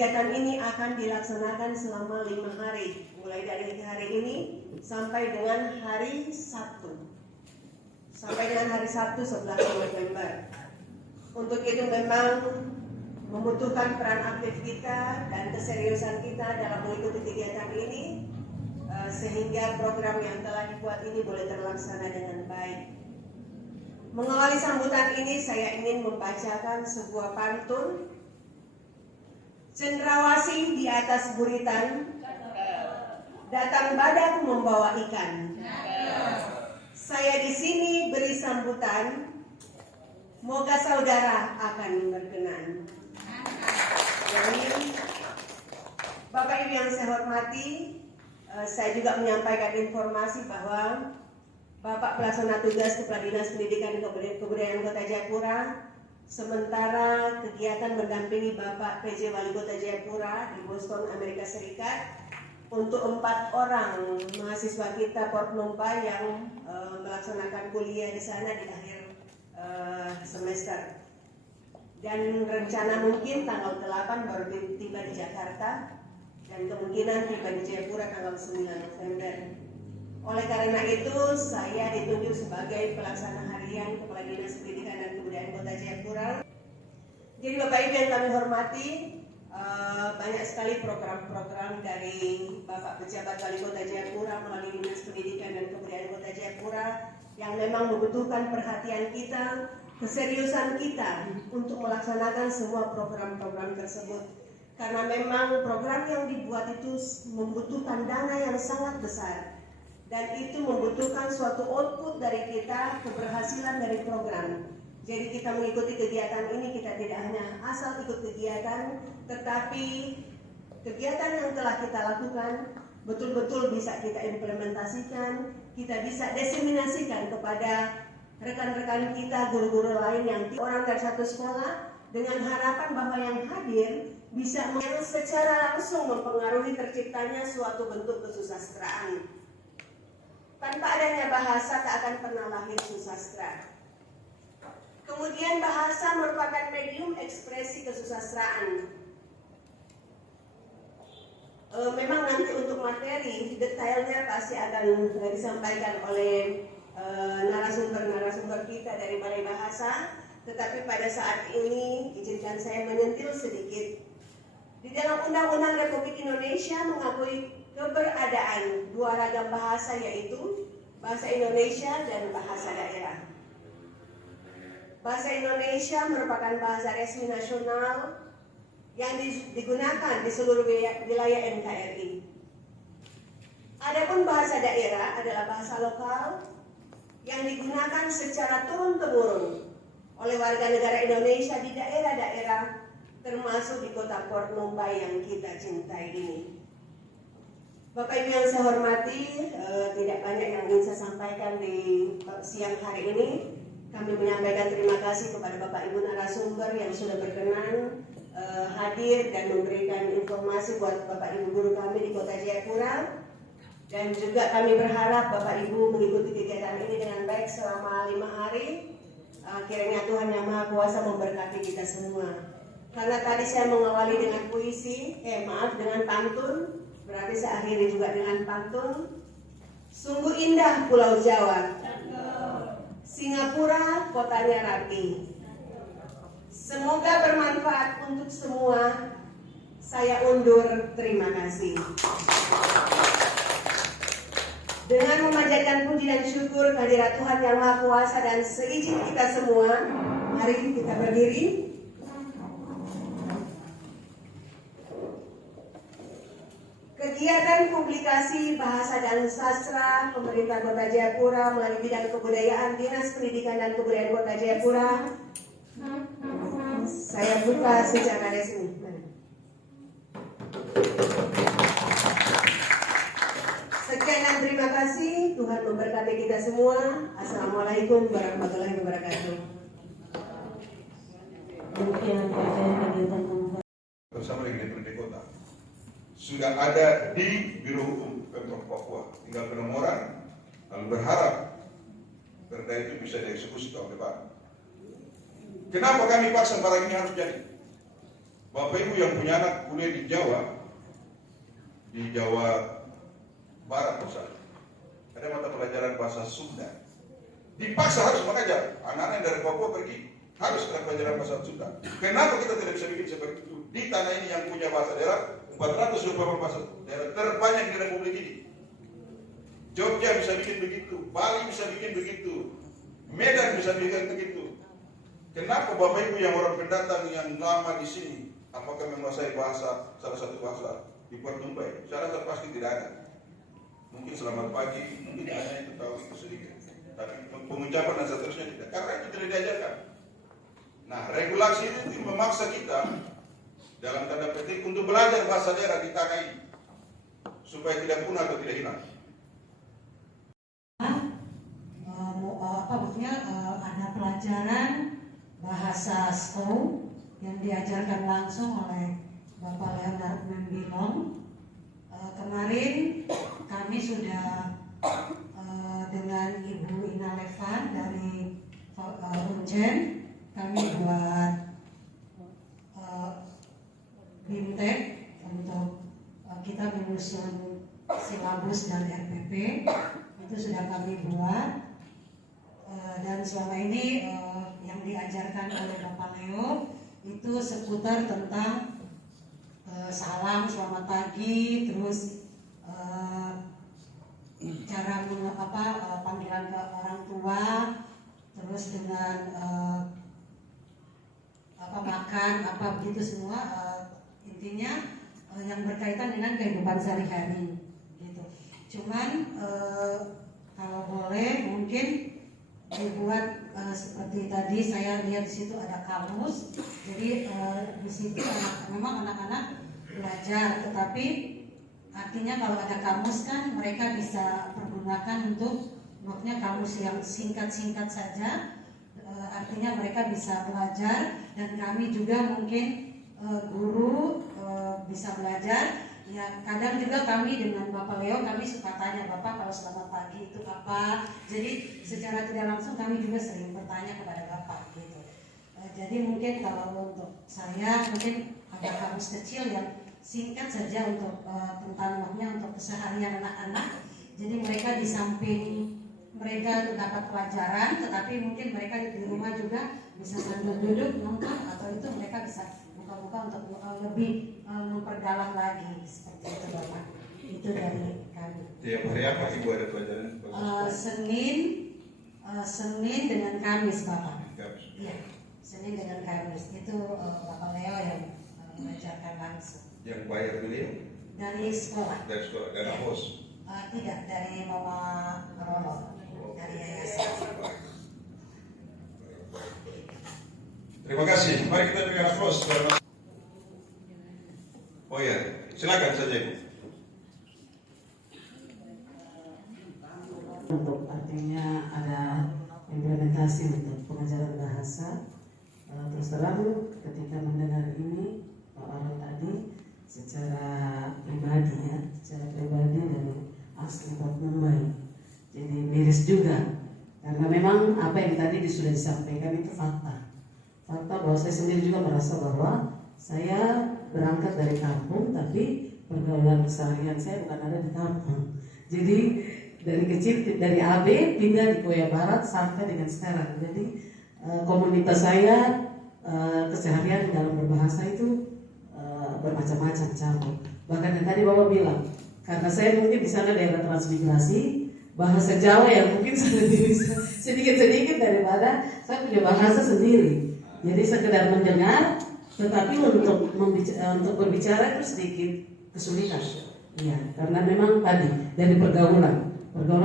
kegiatan ini akan dilaksanakan selama 5 hari, mulai dari hari ini sampai dengan hari Sabtu. Sampai dengan hari Sabtu 11 November. Untuk itu memang membutuhkan peran aktif kita dan keseriusan kita dalam mengikuti kegiatan ini, sehingga program yang telah dibuat ini boleh terlaksana dengan baik. Mengawali sambutan ini, saya ingin membacakan sebuah pantun. Cendrawasih di atas buritan, datang badak membawa ikan. Saya di sini beri sambutan, moga saudara akan berkenan. Jadi, Bapak Ibu yang saya hormati, saya juga menyampaikan informasi bahwa Bapak Pelaksana Tugas Kepala Dinas Pendidikan dan Kebudayaan Kota Jayapura sementara kegiatan mendampingi Bapak PJ Wali Kota Jayapura di Boston, Amerika Serikat untuk 4 orang mahasiswa kita Portnompa yang melaksanakan kuliah di sana di akhir semester. Dan rencana mungkin tanggal 8 baru tiba di Jakarta dan kemungkinan tiba di Jayapura tanggal 9 November. Oleh karena itu, saya ditunjuk sebagai pelaksana harian Kepala Dinas Pendidikan dan Kebudayaan Kota Jayapura. Jadi Bapak Ibu yang kami hormati, banyak sekali program-program dari Bapak Pejabat Wali Kota Jayapura melalui Dinas Pendidikan dan Kebudayaan Kota Jayapura yang memang membutuhkan perhatian kita, keseriusan kita untuk melaksanakan semua program-program tersebut. Karena memang program yang dibuat itu membutuhkan dana yang sangat besar. Dan itu membutuhkan suatu output dari kita, keberhasilan dari program. Jadi kita mengikuti kegiatan ini, kita tidak hanya asal ikut kegiatan, tetapi kegiatan yang telah kita lakukan betul-betul bisa kita implementasikan, kita bisa diseminasikan kepada rekan-rekan kita, guru-guru lain yang orang dari satu sekolah, dengan harapan bahwa yang hadir bisa secara langsung mempengaruhi terciptanya suatu bentuk kesusastraan. Tanpa adanya bahasa tak akan pernah lahir susastra. Kemudian bahasa merupakan medium ekspresi kesusastraan. Memang nanti untuk materi detailnya pasti akan disampaikan oleh narasumber-narasumber kita dari Balai Bahasa. Tetapi pada saat ini izinkan saya menyentil sedikit. Di dalam Undang-Undang Republik Indonesia mengakui keberadaan 2 ragam bahasa, yaitu bahasa Indonesia dan bahasa daerah. Bahasa Indonesia merupakan bahasa resmi nasional yang digunakan di seluruh wilayah NKRI. Adapun bahasa daerah adalah bahasa lokal yang digunakan secara turun-temurun oleh warga negara Indonesia di daerah-daerah termasuk di kota Portnompa yang kita cintai ini. Bapak Ibu yang saya hormati, tidak banyak yang ingin saya sampaikan di siang hari ini. Kami menyampaikan terima kasih kepada Bapak Ibu narasumber yang sudah berkenan hadir dan memberikan informasi buat Bapak Ibu guru kami di Kota Jayapura. Dan juga kami berharap Bapak Ibu mengikuti kegiatan ini dengan baik selama 5 hari. Kiranya Tuhan Yang Maha Kuasa memberkati kita semua. Karena tadi saya mengawali dengan dengan pantun. Berarti saya akhiri juga dengan pantun. Sungguh indah Pulau Jawa, Singapura kotanya rapi. Semoga bermanfaat untuk semua. Saya undur, terima kasih. Dengan memanjatkan puji dan syukur kehadirat Tuhan Yang Maha Kuasa dan seizin kita semua, mari kita berdiri. Kegiatan publikasi bahasa dan sastra Pemerintah Kota Jayapura melalui bidang kebudayaan Dinas Pendidikan dan Kebudayaan Kota Jayapura saya buka secara resmi. Sekian dan terima kasih. Tuhan memberkati kita semua. Assalamualaikum warahmatullahi wabarakatuh. Bersama dengan DPRD Kota sudah ada di Biro Hukum Pemprov Papua, tinggal penomoran, lalu berharap perda itu bisa dieksekusi tahun depan. Kenapa kami paksa barang ini harus jadi? Bapak Ibu yang punya anak kuliah di Jawa Barat misalnya, ada mata pelajaran bahasa Sunda, dipaksa harus mengajar anak-anak yang dari Papua pergi harus ada pelajaran bahasa Sunda. Kenapa kita tidak bisa bikin seperti itu? Di tanah ini yang punya bahasa daerah 420 bahasa daerah terbanyak di Republik ini. Jogja bisa bikin begitu, Bali bisa bikin begitu, Medan bisa bikin begitu. Kenapa Bapak Ibu yang orang pendatang yang lama di sini, apakah menguasai bahasa salah satu bahasa di Pertumbai? Saya rasa pasti tidak ada. Mungkin selamat pagi, mungkin hanya itu tahu itu sedikit. Tapi pengucapan dan seterusnya tidak. Karena itu tidak diajarkan. Nah, regulasi itu memaksa kita dalam tanda petik untuk belajar bahasa daerah di tanah ini supaya tidak punah atau tidak hilang. Ada pelajaran bahasa SKO yang diajarkan langsung oleh Bapak Leonard Membilong. Kemarin kami sudah dengan Ibu Ina Levan dari Unjen, kami buat BIMTEK untuk kita menyusun silabus dan RPP, itu sudah kami buat. Dan selama ini yang diajarkan oleh Bapak Leo itu seputar tentang salam selamat pagi, terus cara panggilan ke orang tua, terus dengan makan begitu semua, intinya yang berkaitan dengan kehidupan sehari-hari gitu. Cuman kalau boleh mungkin dibuat seperti tadi saya lihat di situ ada kamus, jadi di situ memang anak-anak belajar, tetapi artinya kalau ada kamus kan mereka bisa pergunakan untuk maksudnya kamus yang singkat-singkat saja, artinya mereka bisa belajar dan kami juga mungkin guru bisa belajar. Ya, kadang juga kami dengan Bapak Leo kami suka tanya, Bapak kalau selamat pagi itu apa? Jadi secara tidak langsung kami juga sering bertanya kepada Bapak gitu. Jadi mungkin kalau untuk saya mungkin ada kamus kecil yang singkat saja untuk tentang maknya untuk keseharian anak-anak. Jadi mereka di samping mereka dapat pelajaran, tetapi mungkin mereka di rumah juga bisa sambil duduk nonton atau itu mereka bisa buka-buka untuk lebih memperdalam lagi seperti itu Bapak. Itu dari kami. Tiap hari apa Ibu ada pelajaran? Senin dengan Kamis Bapak. Kamis. Iya, Senin dengan Kamis itu Bapak Leo yang mengajarkan langsung. Yang bayar beliau? Dari sekolah. Dari sekolah, dari bos? Tidak, dari Mama Rolo, dari yayasan. Terima kasih. Mari kita dengar aplaus. Oh ya, silakan saja Ibu. Untuk artinya ada implementasi untuk pengajaran bahasa. Terus terang ketika mendengar ini Pak Aron tadi secara pribadi dari asli Port Mumbai, jadi miris juga karena memang apa yang tadi sudah disampaikan itu fakta bahwa saya sendiri juga merasa bahwa saya berangkat dari kampung, tapi pergaulan keseharian saya bukan ada di kampung. Jadi dari kecil dari AB pindah di Koya Barat sampai dengan sekarang. Jadi komunitas saya keseharian dalam berbahasa itu bermacam-macam campur. Bahkan yang tadi Bapak bilang, karena saya mungkin di sana daerah transmigrasi, bahasa Jawa yang mungkin sedikit-sedikit daripada saya punya bahasa sendiri. Jadi sekedar mendengar, tetapi untuk berbicara itu sedikit kesulitan. Iya, karena memang tadi dari pergaulan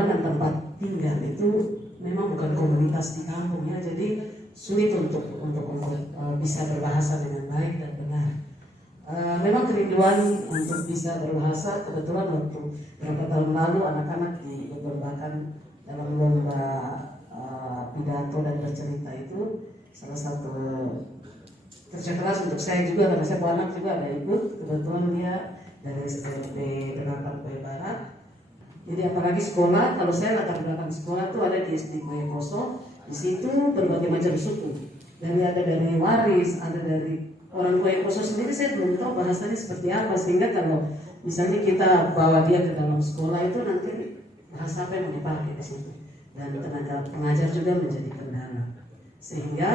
dan tempat tinggal itu memang bukan komunitas di kampung ya, jadi sulit untuk bisa berbahasa dengan baik dan benar. Memang kerinduan untuk bisa berbahasa, kebetulan waktu beberapa tahun lalu anak-anak dilombakan dalam lomba pidato dan bercerita itu. Salah satu kerja keras untuk saya juga, karena saya anak juga ada ikut, kebetulan dia dari SMP Penerapan Koya Barat. Jadi apalagi sekolah, kalau saya latar belakang sekolah itu ada di SD Koya Koso, di situ berbagai macam suku ada dari waris, ada dari orang tua yang khusus sendiri. Saya belum tahu bahasanya seperti apa, sehingga kalau misalnya kita bawa dia ke dalam sekolah itu nanti bahasa apa yang mau dipakai di situ, dan tenaga pengajar juga menjadi kendala. Sehingga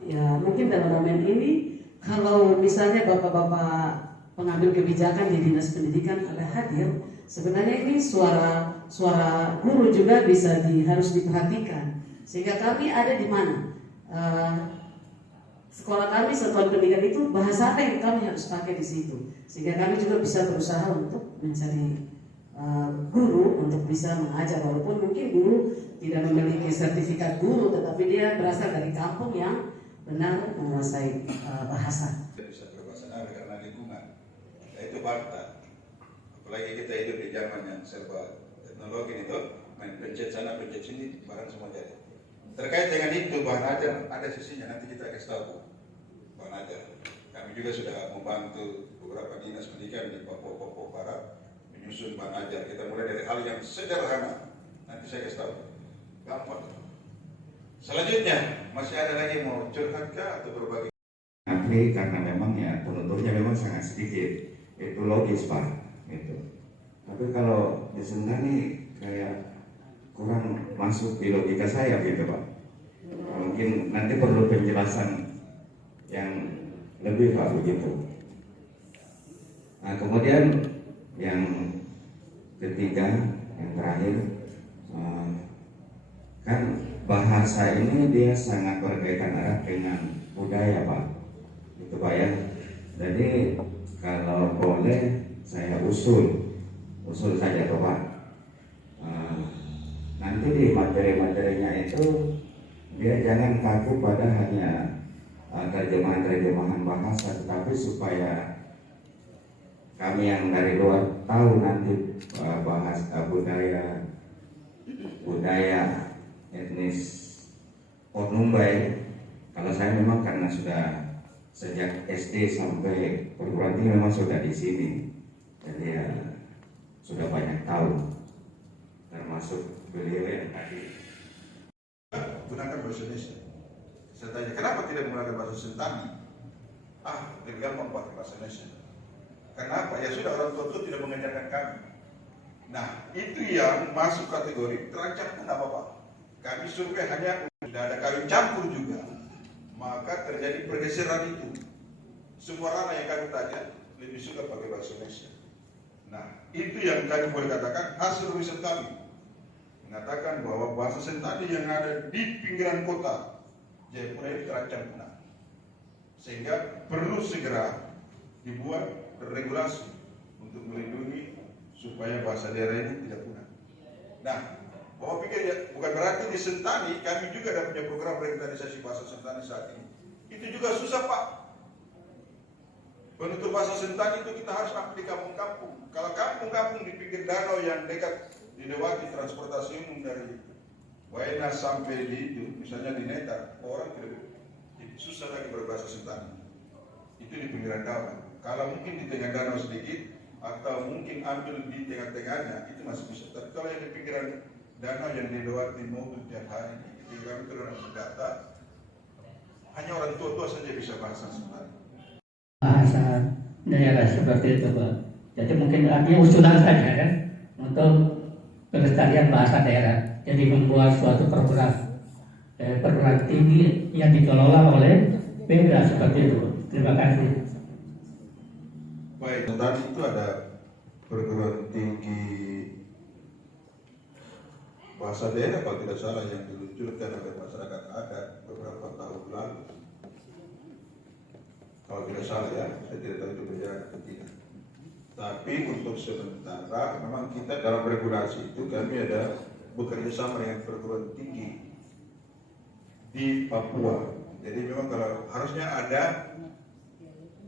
ya mungkin dalam momen ini kalau misalnya bapak-bapak pengambil kebijakan di dinas pendidikan ada hadir, sebenarnya ini suara guru juga bisa harus diperhatikan, sehingga kami ada di mana. Sekolah kami, satuan pendidikan itu bahasa apa yang kami harus pakai di situ, sehingga kami juga bisa berusaha untuk mencari guru untuk bisa mengajar, walaupun mungkin guru tidak memiliki sertifikat guru, tetapi dia berasal dari kampung yang benar menguasai bahasa. Bisa berbahasa Arab karena lingkungan, yaitu Barta. Apalagi kita hidup di zaman yang serba teknologi itu, main pencet sana pencet sini, barang semua jadi. Terkait dengan itu bahan ajar ada sisinya, nanti kita kasih tahu bahan ajar. Kami juga sudah membantu beberapa dinas pendidikan di Papua Barat menyusun bahan ajar. Kita mulai dari hal yang sederhana, nanti saya kasih tahu, gampang. Selanjutnya masih ada lagi mau curhat kah atau berbagi? Nanti karena memang ya penuturnya memang sangat sedikit, itu logis Pak, gitu. Tapi kalau di Sentani kayak kurang masuk di logika saya gitu Pak. Mungkin nanti perlu penjelasan yang lebih Pak begitu. Nah kemudian yang ketiga, yang terakhir, kan bahasa ini dia sangat berkaitan erat dengan budaya Pak, itu Pak ya. Jadi kalau boleh saya usul saja Pak. Nanti di materi-materinya itu dia jangan kaku pada hanya terjemahan bahasa, tetapi supaya kami yang dari luar tahu nanti bahasa budaya etnis Onumbai. Kalau saya memang karena sudah sejak SD sampai perguruan tinggi memang sudah di sini, jadi ya sudah banyak tahu, termasuk beliau yang tadi. Gunakan bahasa Indonesia. Saya tanya, kenapa tidak menggunakan bahasa Sentani? Lebih gampang pakai bahasa Indonesia. Kenapa? Ya sudah, orang tua tidak mengajarkan kami. Nah, itu yang masuk kategori terancam punah Bapak. Kami survei hanya tidak ada kawin campur juga, maka terjadi pergeseran itu. Semua anak yang kami tanya lebih suka pakai bahasa Indonesia. Nah, itu yang kami boleh katakan hasil riset kami mengatakan bahwa bahasa Sentani yang ada di pinggiran kota Jayapura ini terancam punah, sehingga perlu segera dibuat regulasi untuk melindungi supaya bahasa daerah ini tidak punah. Nah, Bapak pikir ya, bukan berarti di Sentani kami juga ada punya program revitalisasi bahasa Sentani saat ini. Itu juga susah Pak. Penutur bahasa Sentani itu kita harus ambil di kampung-kampung. Kalau kampung-kampung di pinggir danau yang dekat dilewati transportasi umum dari Waena sampai di itu, misalnya di Neta, orang tidak susah lagi berbahasa Sentani. Itu di pinggiran danau. Kalau mungkin di tengah danau sedikit, atau mungkin ambil di tengah-tengahnya, itu masih bisa. Tapi kalau yang di pinggiran danau yang dilewati mobil tiap hari, itu kami terus mendata, hanya orang tua-tua saja bisa bahasa Sentani. Bahasa daerah seperti itu Pak. Jadi mungkin artinya usulan saja ya, untuk pelestarian bahasa daerah. Jadi membuat suatu perguruan tinggi yang dikelola oleh Pemda seperti itu. Terima kasih. Baik, tadi itu ada perguruan tinggi bahasa daerah kalau tidak salah yang diluncurkan oleh masyarakat adat beberapa tahun lalu. Kalau tidak salah ya, saya tidak tahu itu berjalan atau tidak. Tapi untuk sementara memang kita dalam regulasi itu kami ada bekerja sama dengan perguruan tinggi di Papua. Jadi memang kalau harusnya ada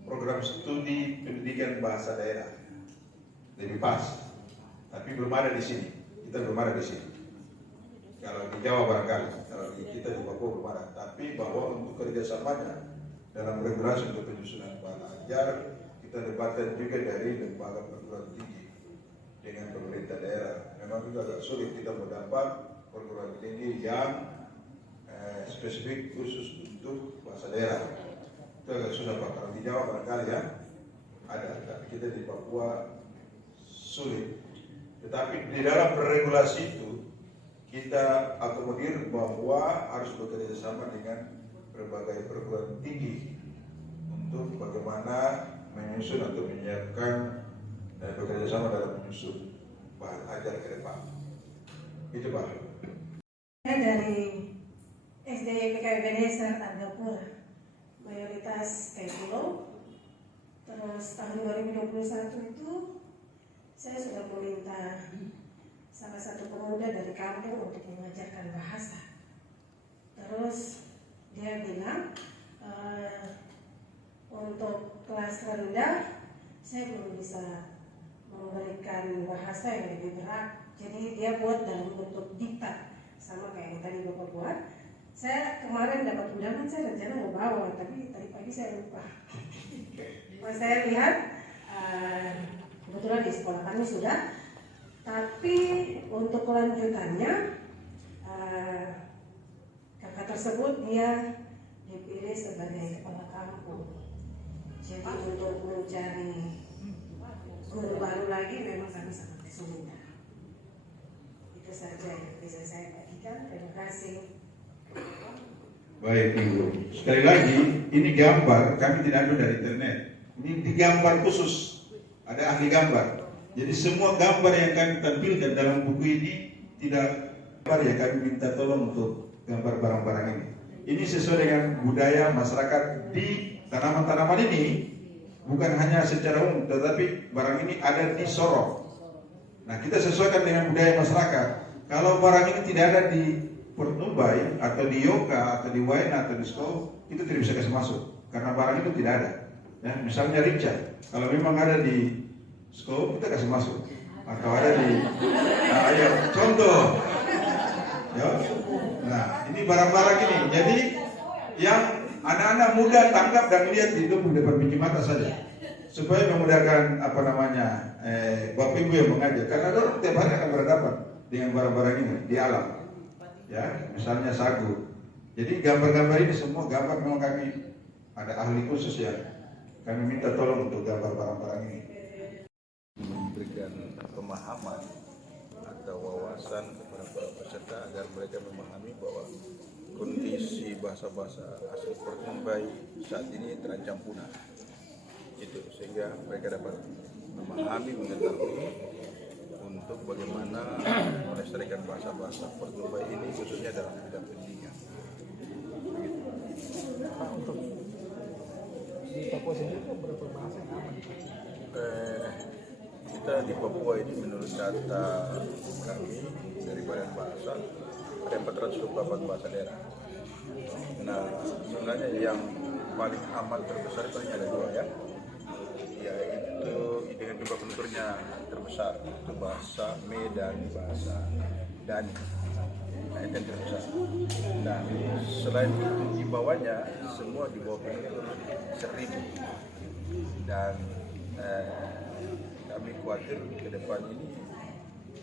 program studi pendidikan bahasa daerah lebih pas, tapi belum ada di sini. Kita belum ada di sini. Kalau di Jawa barangkali, kalau di kita di Papua belum ada. Tapi bahwa untuk kerjasamanya dalam regulasi untuk penyusunan bahan ajar, kita debatkan juga dari lembaga perguruan tinggi dengan pemerintah daerah. Memang juga agak sulit kita mendapat perguruan tinggi yang spesifik khusus untuk bahasa daerah. Itu agak susah Pak, kalau di Jawa barangkali ya ada, tapi kita di Papua sulit. Tetapi di dalam regulasi itu kita akomodir bahwa harus bekerja sama dengan berbagai perguruan tinggi untuk bagaimana menyusun atau menyiapkan dan bekerja sama dalam menyusun bahan ajar ke depan. Itu Pak. Saya dari SD PKB Ebenezer Argapura, mayoritas kayak pulau. Terus tahun 2021 itu saya sudah meminta salah satu pemuda dari kampung untuk mengajarkan bahasa. Terus dia bilang untuk kelas rendah saya belum bisa memberikan bahasa yang lebih berat. Jadi dia buat dalam bentuk diktat, sama kayak yang tadi Bapak buat. Saya kemarin dapat undangan, saya rencana mau bawa, tapi tadi pagi saya lupa. Pas saya lihat, kebetulan di sekolah kami sudah, tapi untuk kelanjutannya, kakak tersebut dia dipilih sebagai kepala kampung. Jadi untuk mencari guru baru lagi memang kami sangat kesulitan. Itu saja yang bisa saya bagikan. Terima kasih. Baik Ibu, sekali lagi ini gambar kami tidak ada dari internet. Ini digambar khusus, ada ahli gambar. Jadi semua gambar yang kami tampilkan dalam buku ini tidak gambar yang kami minta tolong untuk gambar barang-barang ini. Ini sesuai dengan budaya masyarakat di tanaman-tanaman ini, bukan hanya secara umum, tetapi barang ini ada di Sorong. Nah kita sesuaikan dengan budaya masyarakat. Kalau barang ini tidak ada di Port Numbai atau di Yoka atau di Waena atau di Sko, itu tidak bisa kasih masuk karena barang itu tidak ada. Ya, misalnya rica, kalau memang ada di Sko kita kasih masuk, atau ada di ayo contoh, ya. Nah ini barang-barang ini, jadi yang anak-anak muda tangkap dan lihat di depan biji mata saja, supaya memudahkan Bapak Ibu yang mengajar, karena dorong tiap hari akan berhadapan dengan barang-barang ini di alam. Ya, misalnya sagu. Jadi gambar-gambar ini semua gambar memang kami ada ahli khusus ya. Kami minta tolong untuk gambar barang-barang ini. Memberikan pemahaman atau wawasan kepada para peserta agar mereka memahami bahwa kondisi bahasa-bahasa asli Port Numbai saat ini terancam punah. Itu sehingga mereka dapat memahami, mengetahui untuk bagaimana melestarikan bahasa-bahasa Port Numbai ini khususnya dalam bidang pendidikan. Untuk di Papua sendiri berapa bahasa yang aman? Kita di Papua ini menurut data kami dari Badan Bahasa ada 424 bahasa daerah. Nah sebenarnya yang paling aman terbesar paling ada dua ya, yaitu dengan jumlah penuturnya terbesar itu bahasa Medan, bahasa Dani. Nah itu yang terbesar. Nah selain itu di bawahnya semua di bawah penutur 1000 dan kami khawatir ke depan ini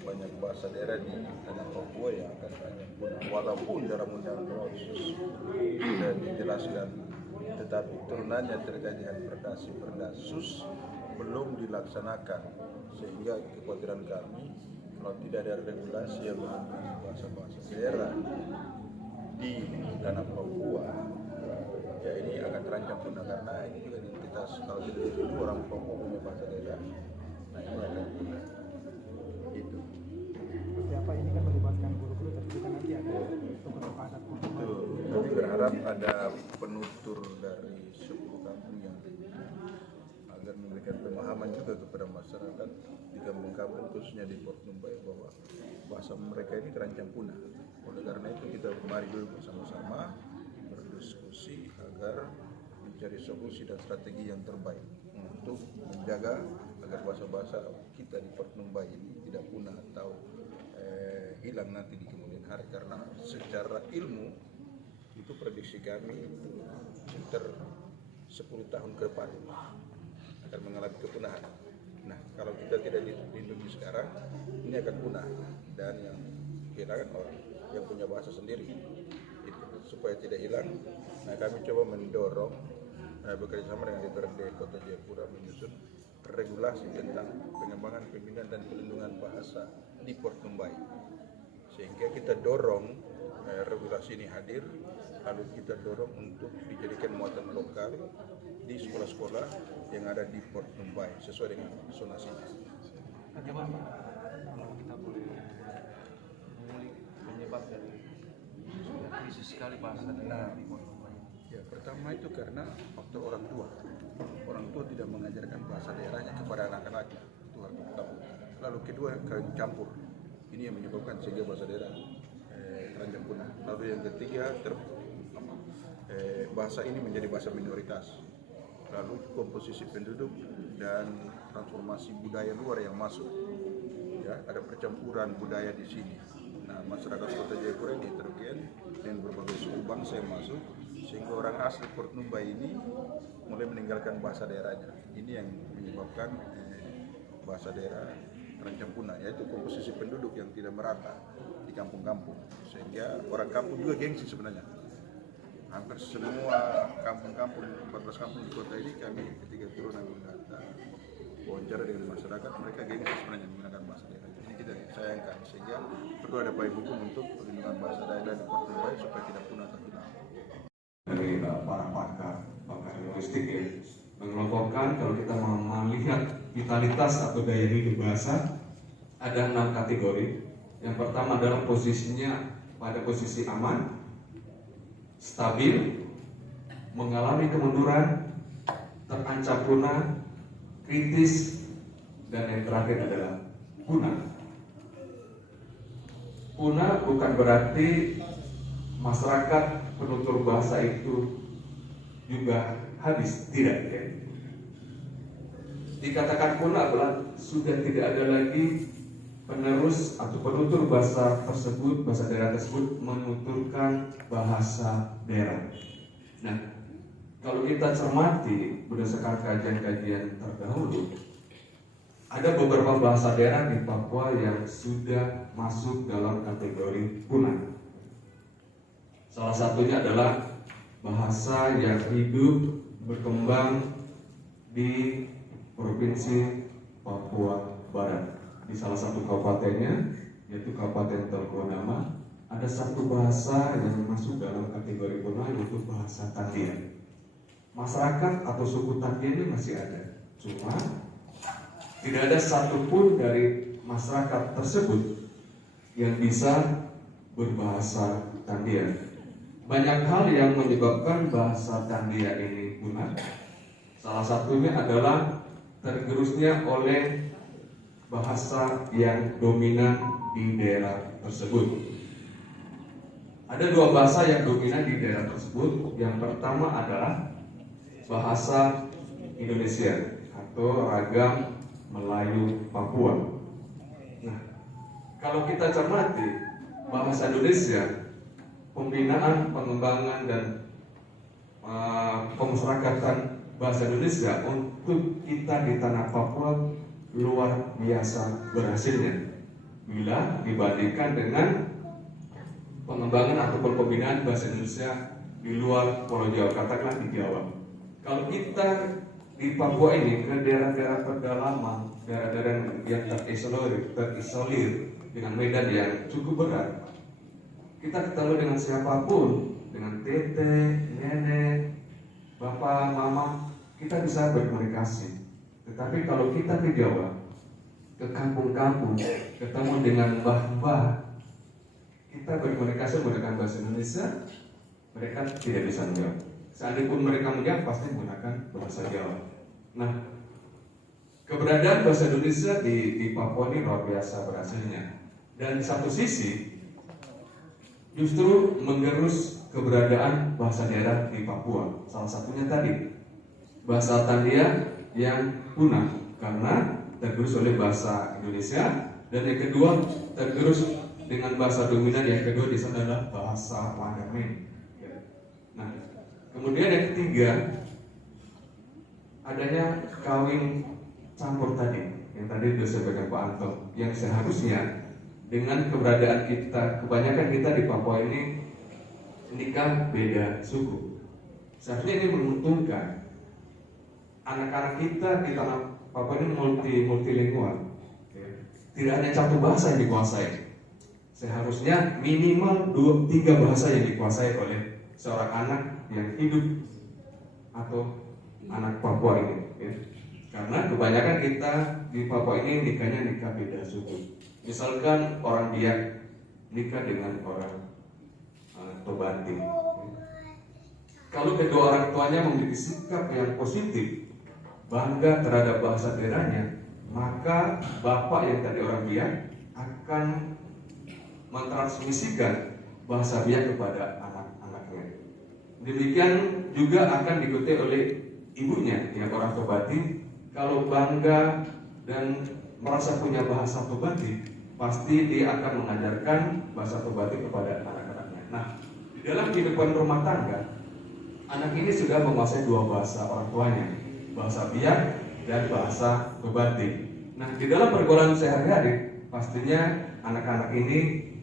banyak bahasa daerah di tanah Papua yang akan banyak punah, walaupun dalam undang-undang sudah dijelaskan, tetapi turunannya terkait dengan Perdasus belum dilaksanakan, sehingga kekhawatiran kami kalau tidak ada regulasi yang mengenai bahasa-bahasa daerah di tanah Papua, ya ini akan terancam punah karena ini juga identitas kalau tidak itu orang Papua punya bahasa daerah, nah ini akan punah. Itu. Seperti apa ini kan melibatkan guru-guru, tapi juga nanti ada beberapa adat Itu kami berharap ada penutur dari 10 kampung yang agar memberikan pemahaman juga kepada masyarakat di kampung-kampung khususnya di Port Numbai bahwa bahasa mereka ini terancam punah. Oleh karena itu kita mari dulu bersama-sama berdiskusi agar mencari solusi dan strategi yang terbaik untuk menjaga agar bahasa-bahasa kita di Port Numbai ini tidak punah atau hilang nanti di kemudian hari, karena secara ilmu itu prediksi kami sekitar 10 tahun ke depan akan mengalami kepunahan. Nah kalau kita tidak dilindungi sekarang ini akan punah dan yang kehilangan orang yang punya bahasa sendiri. Itu supaya tidak hilang. Nah, kami coba mendorong bekerjasama dengan DPRD Kota Jayapura menyusun regulasi tentang pengembangan, pembinaan dan pelindungan bahasa di Port Numbai. Sehingga kita dorong regulasi ini hadir, lalu kita dorong untuk dijadikan muatan lokal di sekolah-sekolah yang ada di Port Numbai sesuai dengan zonasinya. Bagaimana kalau kita boleh mengulik penyebab dari sudah krisis sekali bahasa daerah di Port Numbai? Ya, pertama itu karena faktor orang tua. Orang tua tidak mengajarkan bahasa daerahnya kepada anak-anaknya. Itu hal pertama. Lalu kedua, kawin campur. Ini yang menyebabkan sehingga bahasa daerah terancam punah. Lalu yang ketiga, bahasa ini menjadi bahasa minoritas. Lalu komposisi penduduk dan transformasi budaya luar yang masuk. Ya, ada percampuran budaya di sini. Nah, masyarakat Kota Jayapura ini heterogen dengan berbagai suku bangsa yang masuk, sehingga orang asli Port Numbai ini mulai meninggalkan bahasa daerahnya. Ini yang menyebabkan bahasa daerah terancam punah, yaitu komposisi penduduk yang tidak merata di kampung-kampung, sehingga orang kampung juga gengsi sebenarnya. Hampir semua kampung-kampung, 14 kampung di kota ini, kami ketika turun ambil data wawancara dengan masyarakat, mereka gengsi sebenarnya menggunakan bahasa daerah. Ini kita sayangkan, sehingga perlu ada payung hukum untuk perlindungan bahasa daerah di Port Numbai supaya tidak punah atau hilang. Dari para pakar linguistik ya, mengelompokkan kalau kita mau melihat vitalitas atau daya hidup bahasa, ada 6 kategori. Yang pertama adalah posisinya pada posisi aman, stabil, mengalami kemunduran, terancam punah, kritis, dan yang terakhir adalah punah. Punah bukan berarti masyarakat penutur bahasa itu juga habis, tidak ya. Dikatakan punah adalah sudah tidak ada lagi penerus atau penutur bahasa tersebut, bahasa daerah tersebut menuturkan bahasa daerah. Nah, kalau kita cermati berdasarkan kajian-kajian terdahulu, ada beberapa bahasa daerah di Papua yang sudah masuk dalam kategori punah. Salah satunya adalah bahasa yang hidup berkembang di Provinsi Papua Barat. Di salah satu kabupatennya, yaitu Kabupaten Tengku Nama, ada satu bahasa yang masuk dalam kategori punah, yaitu bahasa Tandian. Masyarakat atau suku Tandian ini masih ada, cuma tidak ada satupun dari masyarakat tersebut yang bisa berbahasa Tandian. Banyak hal yang menyebabkan bahasa Tandian ini punah. Salah satunya adalah tergerusnya oleh bahasa yang dominan di daerah tersebut. Ada 2 bahasa yang dominan di daerah tersebut. Yang pertama adalah bahasa Indonesia atau ragam Melayu Papua. Nah, kalau kita cermati bahasa Indonesia, pembinaan, pengembangan dan pemasyarakatan bahasa Indonesia untuk kita di tanah Papua luar biasa berhasilnya bila dibandingkan dengan pengembangan ataupun pembinaan bahasa Indonesia di luar Pulau Jawa, katakanlah di Jawa. Kalau kita di Papua ini ke daerah-daerah pedalaman, daerah-daerah yang terisolir dengan medan yang cukup berat, kita ketemu dengan siapapun, dengan tete, nenek, bapak, mama, kita bisa berkomunikasi. Tetapi kalau kita ke Jawa, ke kampung-kampung, ketemu dengan mbah-mbah, kita berkomunikasi menggunakan bahasa Indonesia, mereka tidak bisa menjawab. Seandainya pun mereka menjawab, pasti menggunakan bahasa Jawa. Nah, keberadaan bahasa Indonesia di Papua ini luar biasa berhasilnya. Dan di satu sisi, justru menggerus keberadaan bahasa daerah di Papua. Salah satunya tadi, bahasa Tandian yang punah karena tergerus oleh bahasa Indonesia, dan yang kedua tergerus dengan bahasa dominan yang kedua di sana adalah bahasa Wadamen. Nah, kemudian yang ketiga adanya kawin campur tadi yang tadi sudah disampaikan Pak Anto, yang seharusnya dengan keberadaan kita, kebanyakan kita di Papua ini nikah beda suku. Seharusnya ini menguntungkan anak-anak kita di tanah Papua ini multilingual. Tidak hanya satu bahasa yang dikuasai. Seharusnya minimal 2-3 bahasa yang dikuasai oleh seorang anak yang hidup atau anak Papua ini. Karena kebanyakan kita di Papua ini nikahnya nikah beda suku. Misalkan orang Biak nikah dengan orang Tobanti. Kalau kedua orang tuanya memiliki sikap yang positif, bangga terhadap bahasa daerahnya, maka bapak yang tadi orang Biak akan mentransmisikan bahasa Biak kepada anak-anaknya. Demikian juga akan diikuti oleh ibunya yang orang Tobanti. Kalau bangga dan merasa punya bahasa Tobanti, pasti dia akan mengajarkan bahasa Tobanti kepada anak-anaknya. Nah, di dalam kehidupan rumah tangga, anak ini sudah menguasai 2 bahasa orang tuanya, bahasa Biak dan bahasa Tobanti. Nah, di dalam pergaulan sehari-hari, pastinya anak-anak ini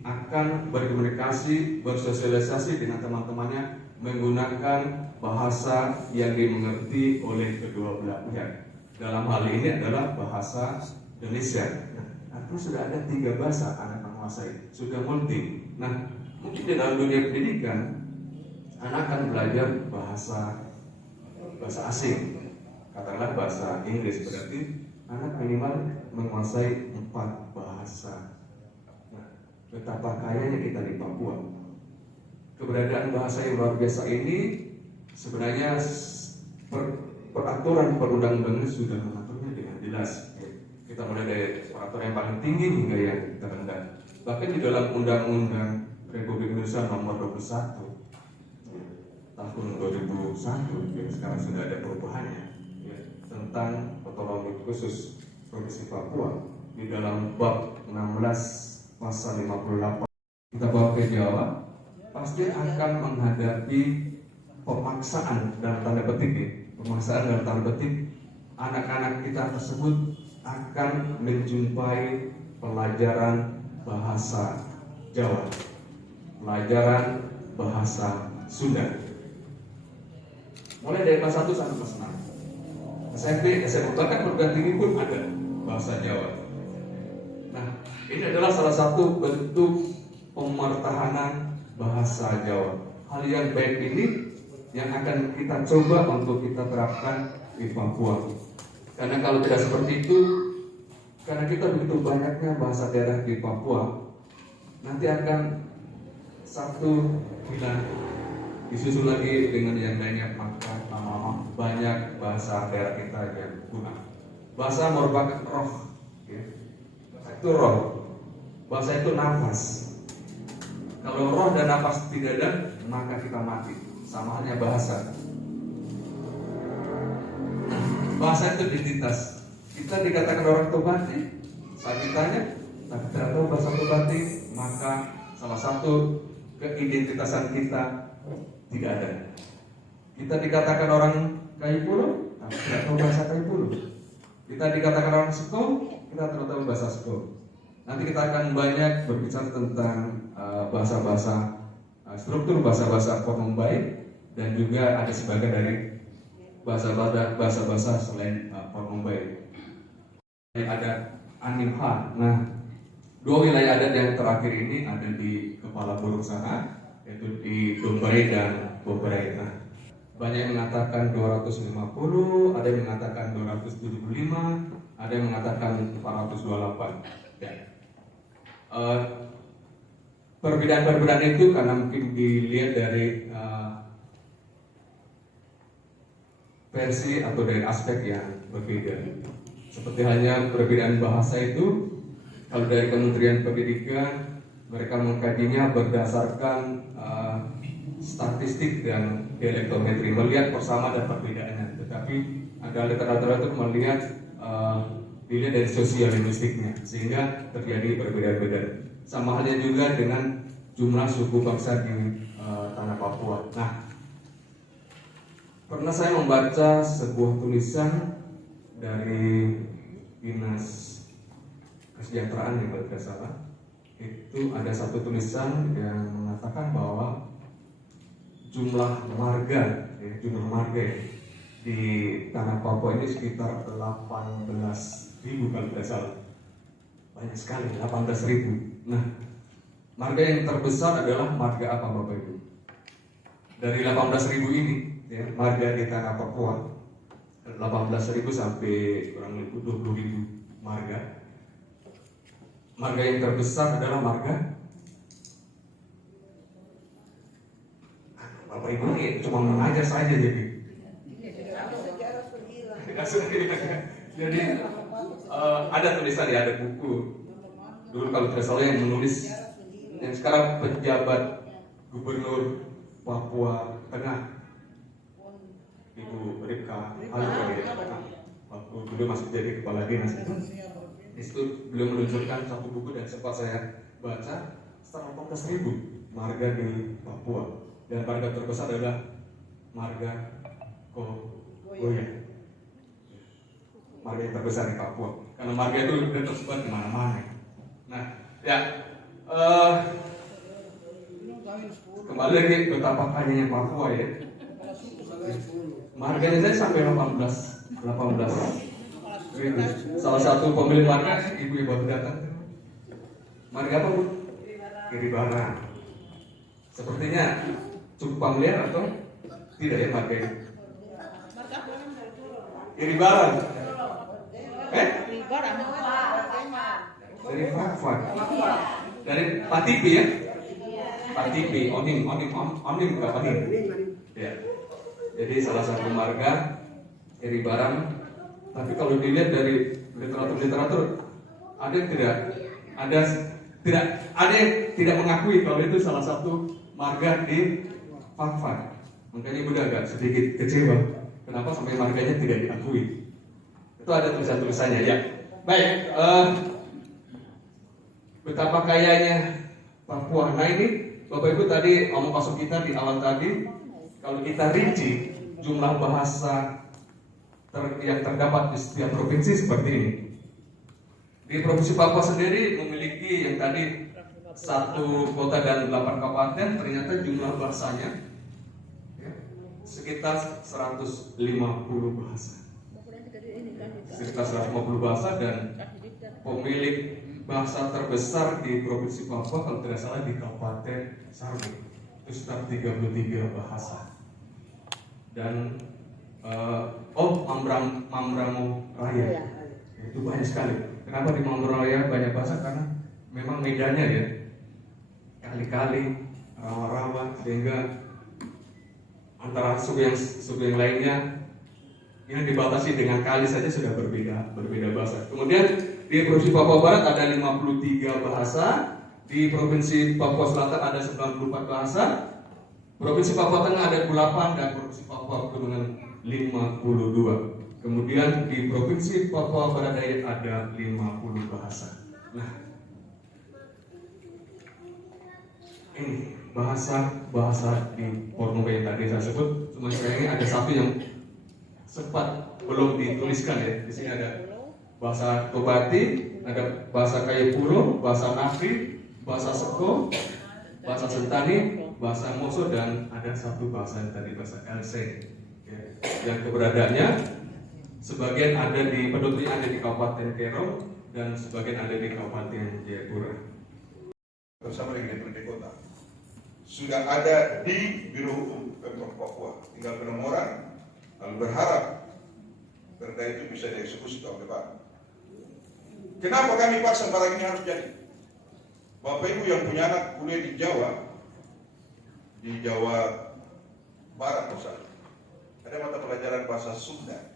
akan berkomunikasi, bersosialisasi dengan teman-temannya menggunakan bahasa yang dimengerti oleh kedua belah pihak. Dalam hal ini adalah bahasa Indonesia. Artinya sudah ada 3 bahasa anak menguasai, sudah multi. Nah, mungkin di dalam dunia pendidikan anak akan belajar bahasa asing, katakanlah bahasa Inggris, berarti anak minimal menguasai 4 bahasa. Nah, betapa kayanya kita di Papua. Keberadaan bahasa yang luar biasa ini sebenarnya peraturan perundang-undangan sudah mengaturnya dengan jelas. Kita mulai dari peraturan yang paling tinggi hingga yang terendah. Bahkan di dalam Undang-Undang Republik Indonesia Nomor 21 tahun 2001, yang sekarang sudah ada perubahannya, tentang otonomi khusus Provinsi Papua. Di dalam bab 16 pasal 58 kita bawa ke Jawa, pasti akan menghadapi pemaksaan dalam tanda petik. Pemaksaan dalam tanda petik, anak-anak kita tersebut akan menjumpai pelajaran bahasa Jawa, pelajaran bahasa Sunda, mulai dari kelas 1 sampai kelas 6. SMP, SMA, bahkan perguruan tinggi pun ada bahasa Jawa. Nah, ini adalah salah satu bentuk pemertahanan bahasa Jawa. Hal yang baik ini yang akan kita coba untuk kita terapkan di Papua. Karena kalau tidak seperti itu, karena kita begitu banyaknya bahasa daerah di Papua, nanti akan satu bila disusul lagi dengan yang lainnya, maka lama-lama banyak bahasa daerah kita yang punah. Bahasa merupakan roh, bahasa itu roh, bahasa itu nafas. Kalau roh dan nafas tidak ada, maka kita mati. Sama halnya bahasa. Bahasa itu identitas. Kita dikatakan orang Tobanti, saat ditanya, tapi tidak tahu bahasa Tobanti, maka salah satu keidentitasan kita tidak ada. Kita dikatakan orang Kayipuro, tapi tidak tahu bahasa Kayipuro. Kita dikatakan orang Seko, kita tidak tahu bahasa Seko. Nanti kita akan banyak berbicara tentang bahasa-bahasa, struktur bahasa-bahasa Pornombai, dan juga ada sebagian dari bahasa-bahasa selain Pornombai. Ada Animha. Nah, 2 wilayah adat yang terakhir ini ada di Kepala Burung sana, yaitu di Dombai dan Boberai. Nah, banyak yang mengatakan 250, ada yang mengatakan 275, ada yang mengatakan 428. Ya. Perbedaan-perbedaan itu karena mungkin dilihat dari versi atau dari aspek yang berbeda. Seperti halnya perbedaan bahasa itu, kalau dari Kementerian Pendidikan mereka mengkajinya berdasarkan statistik dan dialektometri, melihat persamaan dan perbedaannya. Tetapi ada literatur itu melihat dilihat dari sosial linguistiknya, sehingga terjadi perbedaan-perbedaan. Sama halnya juga dengan jumlah suku bangsa di tanah Papua. Nah, pernah saya membaca sebuah tulisan dari Dinas Kesejahteraan yang kalau tidak salah. Itu ada satu tulisan yang mengatakan bahwa jumlah marga di tanah Papua ini sekitar 18.000 kalau tidak salah. Banyak sekali, 18.000. Nah, marga yang terbesar adalah marga apa Bapak Ibu? Dari 18.000 ini, ya, marga di tanah Papua, 18.000 sampai kurang lebih 20.000 marga. Marga yang terbesar adalah marga Bapak Ibu ini cuma mengajar saja jadi. Jadi ada tulisan ya, ada buku dulu kalau tidak salah yang menulis yang sekarang penjabat Gubernur Papua Tengah, Ibu Ripka waktu dulu masih jadi kepala dinas. Itu beliau meluncurkan satu buku dan sempat saya baca, sekitar 18.000 marga di Papua, dan marga terbesar adalah marga Kogoya. Marga yang terbesar di Papua, karena marga itu sudah tersebar di mana-mana. Nah, ya kembali lagi betapa kayanya Papua ya. Marganya saya sampai 18. Salah satu pemilik marga ibu baru datang. Marga apa Bu? Iribaran. Sepertinya cukup familiar atau tidak ya marga ini? Iribaran. Dari Fakfak. Dari Patipi ya? Patipi, Onim ke Panim. Ya. Jadi salah satu marga Iribaran. Tapi kalau dilihat dari literatur ada yang tidak mengakui kalau itu salah satu marga di Fakfak. Makanya Ibu agak sedikit kecewa. Kenapa sampai marganya tidak diakui? Itu ada tulisan-tulisannya ya. Baik, betapa kayanya Papua. Nah ini Bapak Ibu tadi omong kosong kita di awal tadi, kalau kita rinci jumlah bahasa yang terdapat di setiap provinsi seperti ini. Di Provinsi Papua sendiri memiliki yang tadi 1 kota dan 8 kabupaten, ternyata jumlah bahasanya ya, sekitar 150 bahasa. Sekitar 150 bahasa, dan pemilik bahasa terbesar di Provinsi Papua kalau tidak salah di Kabupaten Sarbo itu sekitar 33 bahasa. Dan Mambramo Raya itu banyak sekali. Kenapa di Mambramo Raya banyak bahasa? Karena memang medannya ya kali-kali, rawa-rawa, sehingga antara suku yang lainnya yang dibatasi dengan kali saja sudah berbeda bahasa. Kemudian di Provinsi Papua Barat ada 53 bahasa, di Provinsi Papua Selatan ada 94 bahasa, Provinsi Papua Tengah ada 8, dan Provinsi Papua Pegunungan 52. Kemudian di Provinsi Papua Barat Daya ada 50 bahasa. Nah, ini bahasa di Pornoba yang tadi saya sebut. Cuma sayangnya ada satu yang sempat belum dituliskan ya. Di sini ada bahasa Tobati, ada bahasa Kayapuro, bahasa Nafi, bahasa Seko, bahasa Sentani, bahasa Moso, dan ada satu bahasa yang tadi bahasa Elseng. Yang keberadaannya sebagian ada di penduduknya ada di Kabupaten Kero dan sebagian ada di Kabupaten Jayapura. Bersama dengan DPRD Kota sudah ada di Biro Hukum Pemprov Papua, tinggal penomoran. Lalu berharap perda itu bisa dieksekusi tahun depan. Kenapa kami paksa barang ini harus jadi? Bapak Ibu yang punya anak kuliah di Jawa Barat misalnya, ada mata pelajaran bahasa Sunda,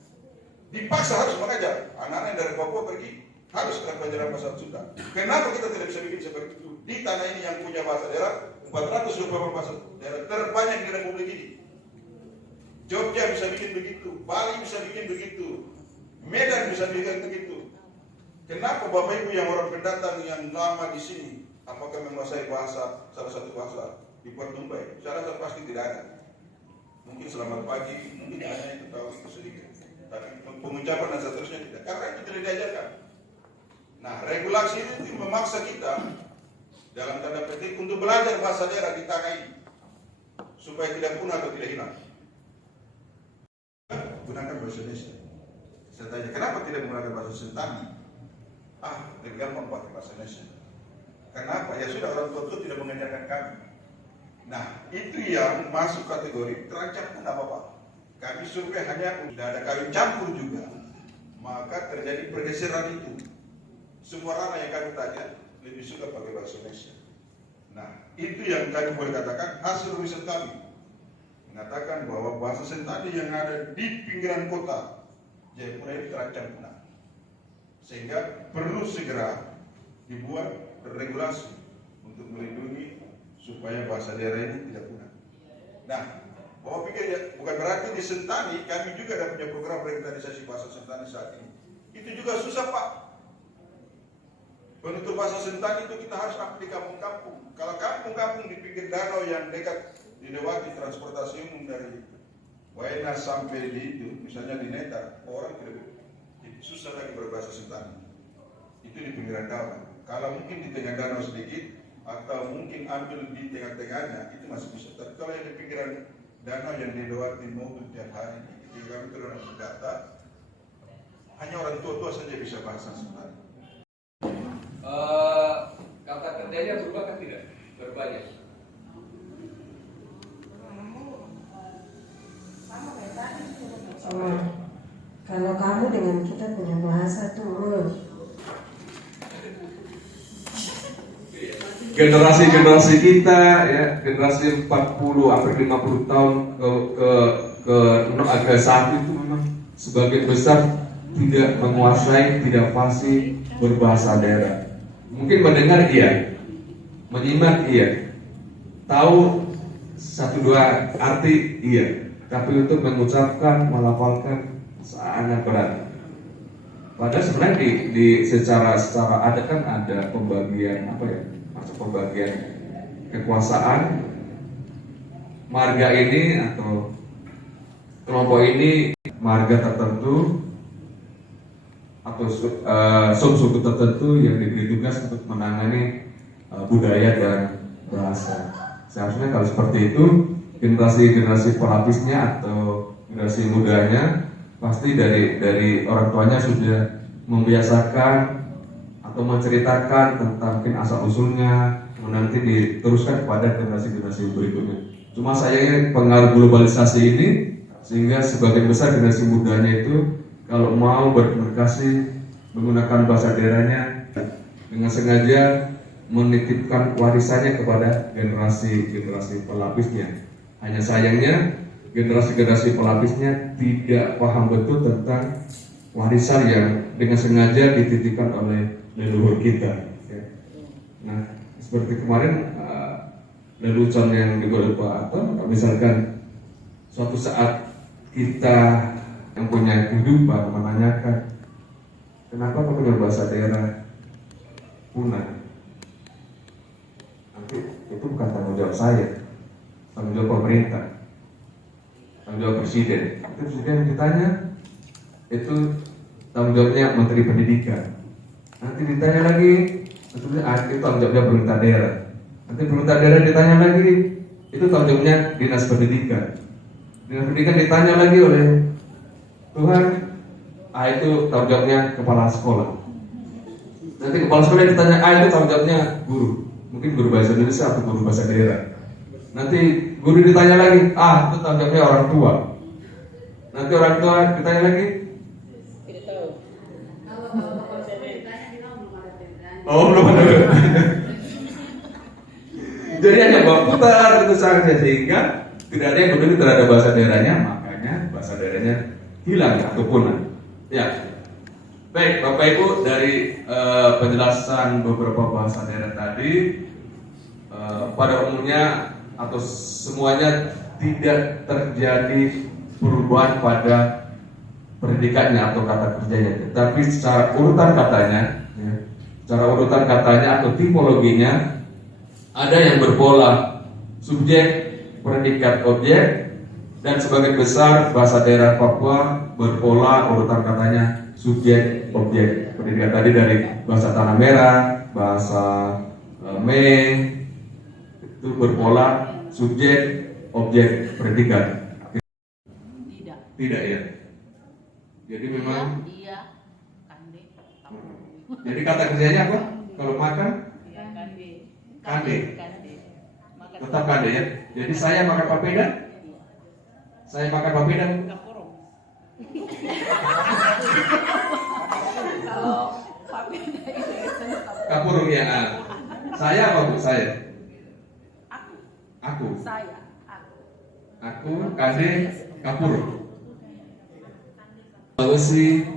dipaksa harus mengajar anak-anak yang dari Papua pergi harus ada pelajaran bahasa Sunda. Kenapa kita tidak bisa bikin seperti itu? Di tanah ini yang punya bahasa daerah 420 bahasa daerah terbanyak di Republik ini. Jogja bisa bikin begitu, Bali bisa bikin begitu, Medan bisa bikin begitu. Kenapa Bapak Ibu yang orang pendatang yang lama di sini, apakah menguasai bahasa salah satu bahasa di Portumbai? Saya rasa pasti tidak ada. Mungkin selamat pagi, mungkin hanya itu tahu itu sedikit, tapi pengucapan dan seterusnya tidak, karena itu tidak diajarkan. Nah, regulasi itu memaksa kita dalam tanda petik untuk belajar bahasa daerah di tanah ini, supaya tidak punah atau tidak hilang. Gunakan bahasa Indonesia. Saya tanya, kenapa tidak menggunakan bahasa Sentani? Lebih gampang pakai bahasa Indonesia. Kenapa? Ya sudah, orang tua tidak mengajarkan kami. Nah, itu yang masuk kategori terancam punah Bapak. Kami survei hanya tidak ada kawin campur juga, maka terjadi pergeseran itu. Semua ranah yang kami tanya lebih suka pakai bahasa Indonesia. Nah, itu yang kami boleh katakan hasil riset kami mengatakan bahwa bahasa Sentani yang ada di pinggiran kota Jayapura ini terancam punah, sehingga perlu segera dibuat regulasi untuk melindungi supaya bahasa daerah ini tidak punah. Nah, Bapak pikir ya, bukan berarti di Sentani kami juga ada punya program revitalisasi bahasa Sentani saat ini. Itu juga susah Pak. Penutur bahasa Sentani itu kita harus di kampung-kampung. Kalau kampung-kampung di pinggir danau yang dekat dilewati transportasi umum dari Waena sampai di itu, misalnya di Neta, orang tidak susah lagi berbahasa Sentani. Itu di pinggiran danau. Kalau mungkin di tengah danau sedikit atau mungkin ambil di tengah-tengahnya itu masih bisa. Tapi kalau yang di pinggiran danau yang dilewati mobil tiap hari, itu kami turun data, hanya orang tua-tua saja bisa bahasa Sentani. Kata kerjanya berubah kan tidak? Berbanyak. Kalau kamu dengan kita punya bahasa tuh, generasi kita ya, generasi 40 hampir 50 tahun ke saat itu memang sebagian besar tidak menguasai, tidak fasih berbahasa daerah. Mungkin mendengar iya, menyimak iya, tahu satu dua arti iya, tapi untuk mengucapkan, melafalkan sangat berat. Padahal sebenarnya di secara ada kan ada pembagian pembagian kekuasaan marga ini atau kelompok ini marga tertentu atau sub-suku tertentu yang diberi tugas untuk menangani budaya dan bahasa. Seharusnya kalau seperti itu generasi pelapisnya atau generasi mudanya pasti dari orang tuanya sudah membiasakan atau menceritakan tentang mungkin asal usulnya, nanti diteruskan kepada generasi berikutnya. Cuma sayangnya pengaruh globalisasi ini sehingga sebagian besar generasi mudanya itu kalau mau berkomunikasi menggunakan bahasa daerahnya dengan sengaja menitipkan warisannya kepada generasi pelapisnya. Hanya sayangnya generasi pelapisnya tidak paham betul tentang warisan yang dengan sengaja dititipkan oleh leluhur kita. Nah, seperti kemarin lelucon yang dibuat Pak Aton, misalkan suatu saat kita yang punya kehidupan menanyakan kenapa punya bahasa daerah punah, nanti itu bukan tanggung jawab saya, tanggung jawab pemerintah, tanggung jawab presiden. Itu presiden yang ditanya itu tanggung jawabnya Menteri Pendidikan. Nanti ditanya lagi itu tanggung jawabnya pemerintah daerah. Nanti pemerintah daerah ditanya lagi itu tanggung jawabnya Dinas Pendidikan. Dinas Pendidikan ditanya lagi oleh Tuhan, itu tanggung jawabnya kepala sekolah. Nanti kepala sekolah ditanya, itu tanggung jawabnya guru. Mungkin guru bahasa Indonesia atau guru bahasa daerah. Nanti guru ditanya lagi, itu tanggung jawabnya orang tua. Nanti orang tua ditanya lagi, belum ada. Jadi hanya berputar itu saja sehingga tidak ada yang peduli terhadap bahasa daerahnya, makanya bahasa daerahnya hilang atau punah. Ya, baik Bapak Ibu, dari penjelasan beberapa bahasa daerah tadi, pada umumnya atau semuanya tidak terjadi perubahan pada pendidikannya atau kata kerjanya, tapi secara urutan katanya, atau tipologinya ada yang berpola subjek, predikat, objek, dan sebagian besar bahasa daerah Papua berpola urutan katanya subjek, objek. Pendidikan tadi dari bahasa Tanah Merah, bahasa Me itu berpola subjek, objek predikat? Tidak. Tidak ya. Jadi memang. Iya. Kande. Jadi kata kerjanya apa? Kalau makan? Iya, kande. Kande. Kande. Makan Tetap kande ya. Jadi saya makan papeda. Saya makan papeda. kapurung. Kalau papeda itu Kapurung ya. Saya apa bu? Saya. aku. Aku. Saya. Aku kade kapurung. Sulawesi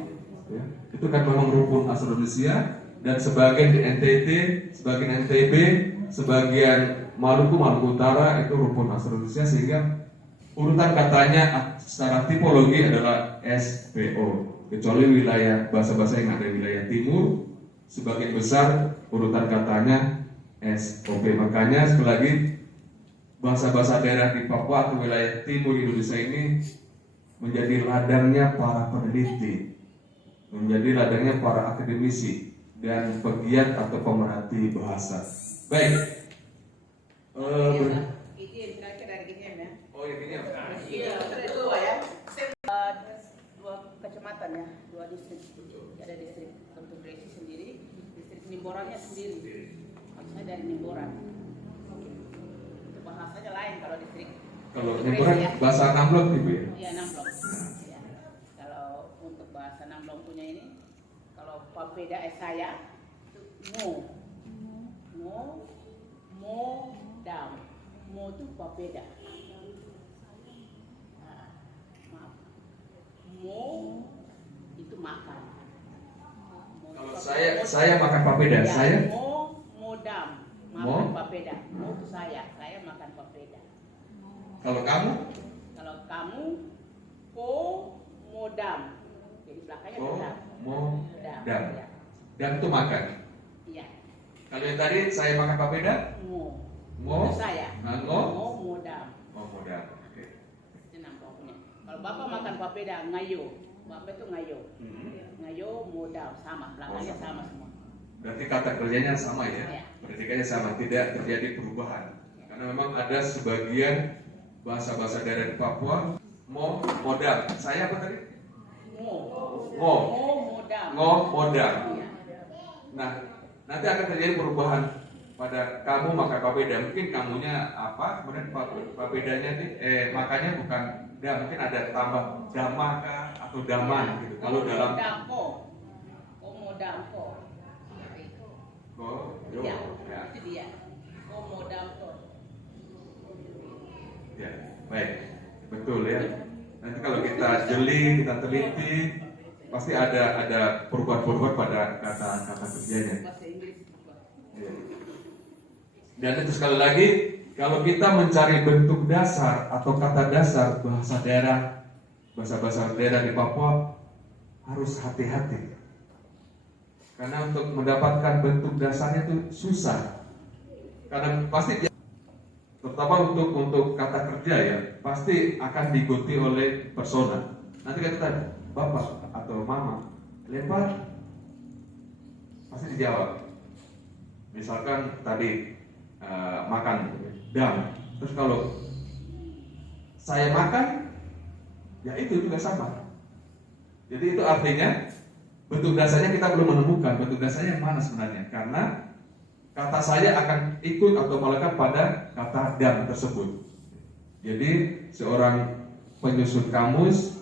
ya, itu kan memang rumpun Astronesia dan sebagian di NTT, sebagian NTB, sebagian Maluku Utara itu rumpun Astronesia sehingga urutan katanya secara tipologi adalah SPO. Kecuali wilayah bahasa-bahasa yang ada di wilayah timur, sebagian besar urutan katanya SOP. Makanya sekali lagi bahasa-bahasa daerah di Papua atau wilayah timur Indonesia ini menjadi ladangnya para peneliti, menjadi ladangnya para akademisi dan pegiat atau pemerhati bahasa. Baik. Izin terakhir dari Ginem ya. Oh ya gini ya. Iya, ada dua ya. Dua kecamatan ya, dua distrik. Ada distrik Kampung Gresi sendiri, distrik Nimborannya sendiri. Maksudnya dari Nimboran. Itu bahasanya lain kalau distrik. Kalau Nimboran bahasa Namblok gitu ya. Iya, Namblok. Ya. Kalau untuk bahasa Namblok punya ini, kalau papeda saya itu dam. Mo itu papeda. Nah, maaf. Mo itu makan. Kalau saya makan papeda, Ya, saya dam. Makan Mo? papeda. Mo itu saya makan papeda. kalau kamu Kalau kamu modam. Jadi belakangnya dam. dam. Ya. Dam itu makan. Iya. Kalau yang tadi saya makan papeda, Mo. Mo? Itu saya. Nah, Modam. dam. Oke. Itu nampaknya. Kalau bapak makan papeda ngayo. Bapak itu ngayo. Ngayo modam sama. Belakangnya sama semua. Berarti kata kerjanya sama ya, Ya. predikannya sama, tidak terjadi perubahan. Karena memang ada sebagian bahasa-bahasa daerah di Papua, modam. Saya apa tadi? Modam. Modam. Iya. Nah, nanti akan terjadi perubahan pada kamu makan papeda. Mungkin kamunya apa? Kemudian papedanya nih, makannya bukan dam, mungkin ada tambah damaka atau daman gitu. Kalau dalam Modampo. Modampo. ya. Itu dia. Modampo. Ya, baik, betul ya. Nanti kalau kita jeli, kita teliti, pasti ada perubahan-perubahan pada kata-kata kerjanya. Bahasa Inggris. Ya. Dan itu sekali lagi, kalau kita mencari bentuk dasar atau kata dasar bahasa daerah, bahasa-bahasa daerah di Papua harus hati-hati. Karena untuk mendapatkan bentuk dasarnya itu susah. Karena pasti terutama untuk kata kerja ya, pasti akan diikuti oleh persona. Nanti kita bapak atau mama lempar, pasti dijawab. Misalkan tadi makan dam, terus kalau saya makan, ya itu juga sama. Jadi itu artinya bentuk dasarnya kita belum menemukan bentuk dasarnya yang mana sebenarnya, karena kata saya akan ikut atau melekat pada kata dam tersebut. Jadi seorang penyusun kamus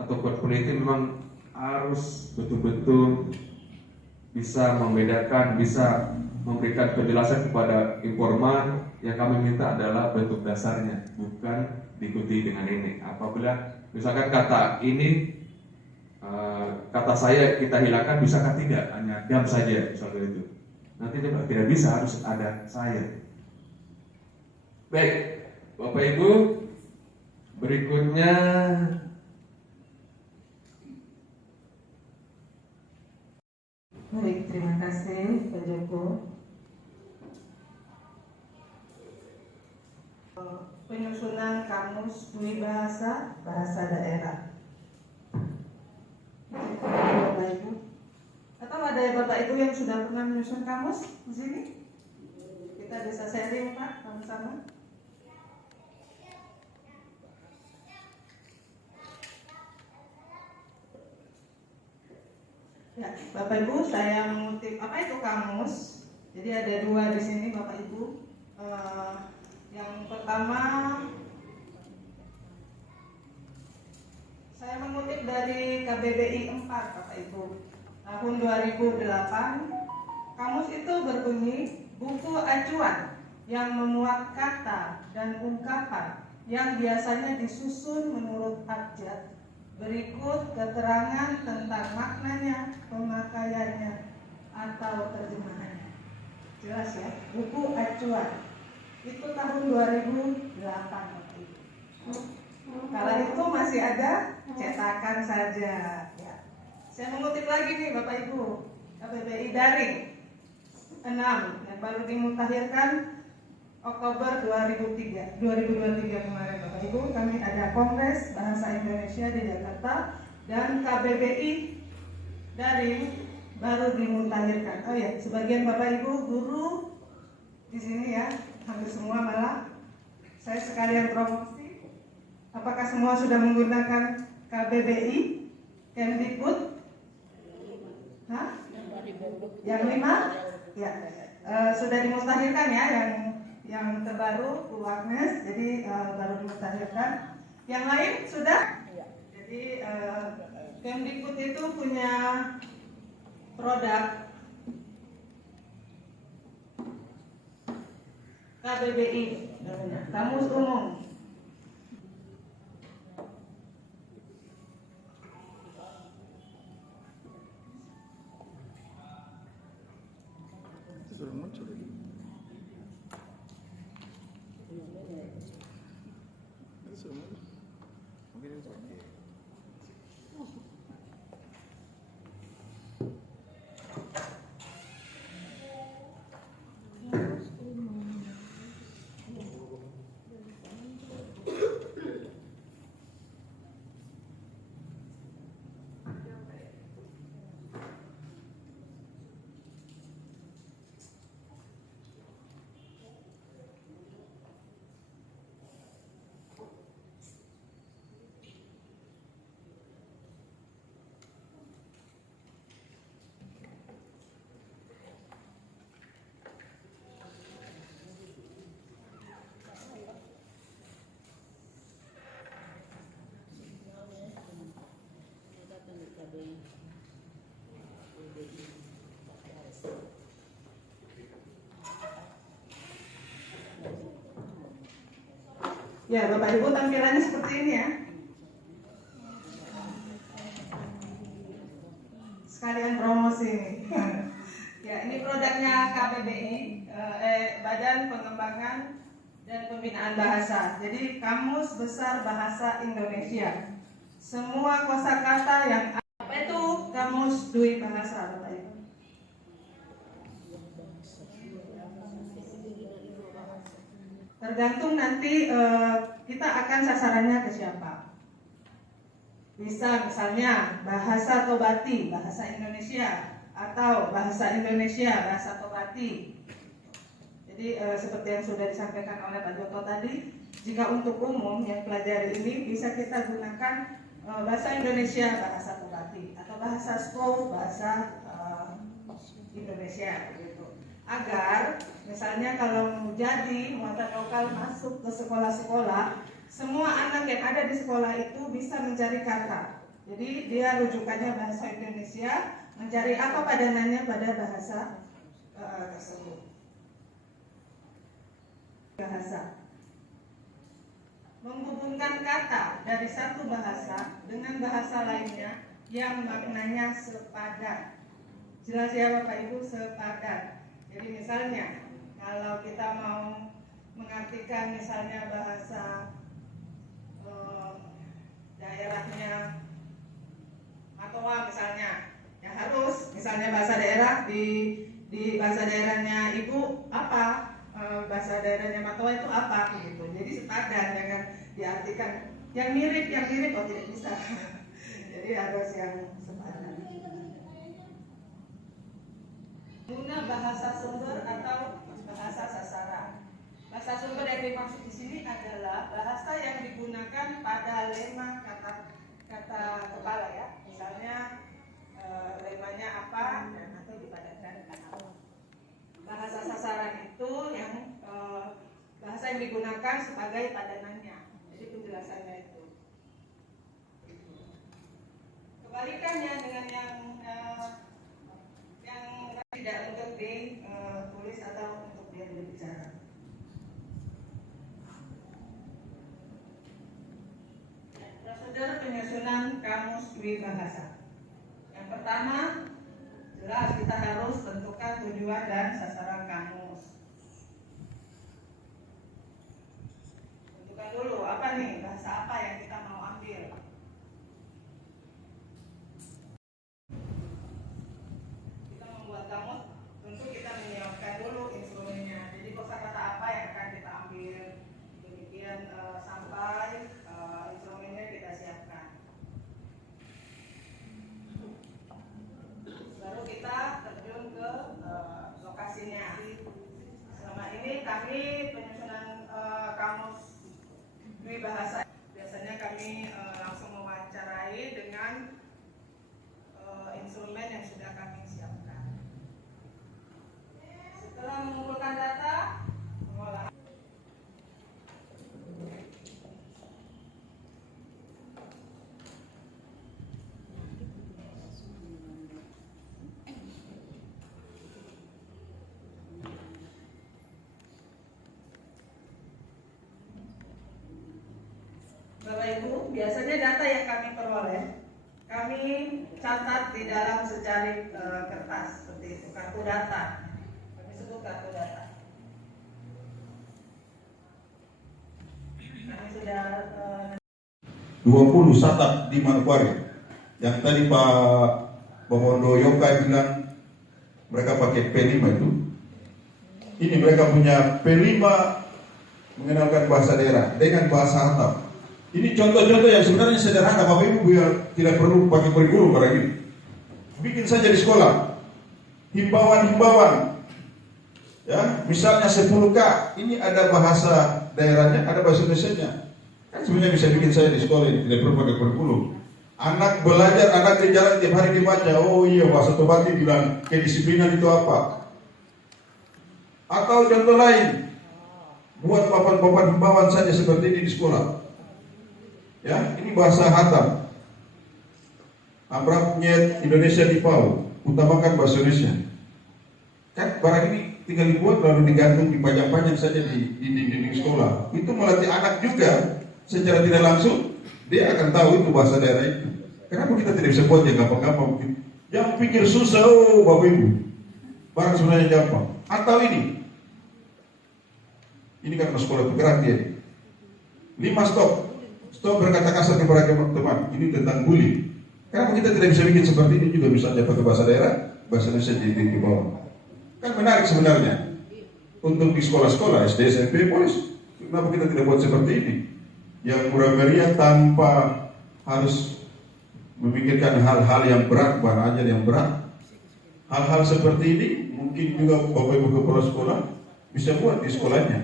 atau peneliti memang harus betul-betul bisa membedakan, bisa memberikan penjelasan kepada informan. Yang kami minta adalah bentuk dasarnya, bukan diikuti dengan ini. Apabila misalkan kata ini, kata saya kita hilangkan, bisakah tidak? Hanya dam saja, misalnya itu. Nanti tidak bisa, harus ada saya. Baik, Bapak Ibu, berikutnya Baik, terima kasih Pak Joko. Penyusunan kamus Dwi Bahasa Daerah. Bapak Ibu, atau ada Bapak Ibu yang sudah pernah menyusun kamus di sini? Kita bisa sharing Pak, sama-sama. Ya, Bapak Ibu, saya mengutip apa itu kamus. Jadi ada dua di sini Bapak Ibu. Yang pertama saya mengutip dari KBBI 4 Bapak Ibu tahun 2008. Kamus itu berbunyi buku acuan yang memuat kata dan ungkapan yang biasanya disusun menurut abjad. Berikut keterangan tentang maknanya, pemakaiannya, atau terjemahannya. Jelas ya, buku acuan. Itu tahun 2008 Bapak Ibu. Kala itu masih ada cetakan saja. Ya. Saya mengutip lagi nih Bapak Ibu, KBBI daring 6 yang baru dimutakhirkan Oktober 2023 kemarin Bapak Ibu. Kami ada Kongres Bahasa Indonesia di Jakarta dan KBBI daring baru dimutakhirkan. Oh ya, sebagian Bapak Ibu guru di sini ya, hampir semua malah. Saya sekalian promosi. Apakah semua sudah menggunakan KBBI, Kemdikbud? Hah? Yang 5? Ya, sudah dimutakhirkan ya, yang terbaru Bu Agnes, jadi baru dimutakhirkan. Yang lain sudah? Jadi Kemdikbud itu punya produk KBBI, Kamus Umum. Sudah muncul ini. Sudah muncul. Mungkin itu. Ya, Bapak Ibu, tampilannya seperti ini ya. Sekalian promosi nih. Ya, ini produknya KBBI, Badan Pengembangan dan Pembinaan Bahasa. Jadi Kamus Besar Bahasa Indonesia. Semua kosakata yang apa itu Kamus Dwi Bahasa, Bapak Ibu. Tergantung nanti kita akan sasarannya ke siapa. Bisa misalnya bahasa Tobati, bahasa Indonesia, atau bahasa Indonesia, bahasa Tobati. Jadi seperti yang sudah disampaikan oleh Pak Joko tadi, jika untuk umum yang pelajari ini bisa kita gunakan bahasa Indonesia, bahasa Tobati, atau bahasa Slo, bahasa Indonesia. Agar misalnya kalau mau jadi muatan lokal masuk ke sekolah-sekolah, semua anak yang ada di sekolah itu bisa mencari kata. Jadi dia rujukannya bahasa Indonesia, mencari apa padanannya pada bahasa tersebut. Bahasa menghubungkan kata dari satu bahasa dengan bahasa lainnya yang maknanya sepadan. Jelas ya Bapak Ibu, sepadan. Jadi misalnya kalau kita mau mengartikan misalnya bahasa daerahnya Matoa misalnya, ya harus misalnya bahasa daerah di bahasa daerahnya Ibu apa, bahasa daerahnya Matoa itu apa gitu. Jadi sepadan, jangan diartikan yang mirip oh tidak bisa. Jadi harus yang sepadan. Guna bahasa sumber atau bahasa sasaran. Bahasa sumber yang dimaksud di sini adalah bahasa yang digunakan pada lema kata kepala ya. Misalnya lemanya bukan sebagai padanannya. Jadi penjelasannya itu. Kebalikannya dengan yang tidak untuk ditulis atau untuk dia berbicara. Prosedur penyusunan kamus dwi bahasa. Yang pertama, jelas kita harus tentukan tujuan dan sasaran kamus. Tentukan dulu apa nih, bahasa apa yang kita mau ambil. Kita membuat kamus, tentu kita menyiapkan dulu instrumennya. Jadi kosakata apa yang akan kita ambil. Demikian sampai instrumennya kita siapkan. Baru kita terjun ke lokasinya. Selama ini kami penyusunan kamus dwi bahasa, biasanya kami langsung mewawancarai dengan instrumen yang sudah kami siapkan. Setelah mengumpulkan data, mengolah. Bapak Ibu, biasanya data yang kami peroleh, kami catat di dalam secari kertas seperti itu, kartu data. Kami sebut kartu data. Kami sudah 20 satap di Manokwari. Yang tadi Pak Bomondo Yokai bilang mereka pakai P5 itu. Ini mereka punya P5 mengenalkan bahasa daerah dengan bahasa Hatam. Ini contoh-contoh yang sebenarnya sederhana, Bapak Ibu, biar tidak perlu pakai kurikulum para ini. Bikin saja di sekolah. Himbauan-himbauan. Ya, misalnya 10K, ini ada bahasa daerahnya, ada bahasa Indonesianya. Kan sebenarnya bisa bikin saya di sekolah ini, tidak perlu pakai kurikulum. Anak belajar, anak di jalan tiap hari dibaca, oh iya bahasa Tobati bilang kedisiplinan itu apa. Atau contoh lain, buat papan-papan himbauan saja seperti ini di sekolah. Ya, ini bahasa Hatam. Amrak nyet Indonesia di Pau, utamakan bahasa Indonesia. Kan barang ini tinggal dibuat lalu digantung dipajang-pajang saja di dinding-dinding sekolah. Itu melatih anak juga secara tidak langsung dia akan tahu itu bahasa daerah itu. Kenapa kita tidak bisa buat yang gampang-gampang? Jangan pikir susah, oh Bapak Ibu. Barang sebenarnya gampang. Atau ini kan sekolah bergerak dia. 5 stop. Stop berkata kasar kepada teman. Ini tentang bully. Kenapa kita tidak bisa bikin seperti ini juga, misalnya pakai bahasa daerah, bahasa Indonesia di bawah. Kan menarik sebenarnya. Untuk di sekolah-sekolah, SD, SMP, polis. Kenapa kita tidak buat seperti ini? Yang murah meriah tanpa harus memikirkan hal-hal yang berat, bahan ajar yang berat. Hal-hal seperti ini mungkin juga Bapak Ibu kepala sekolah bisa buat di sekolahnya.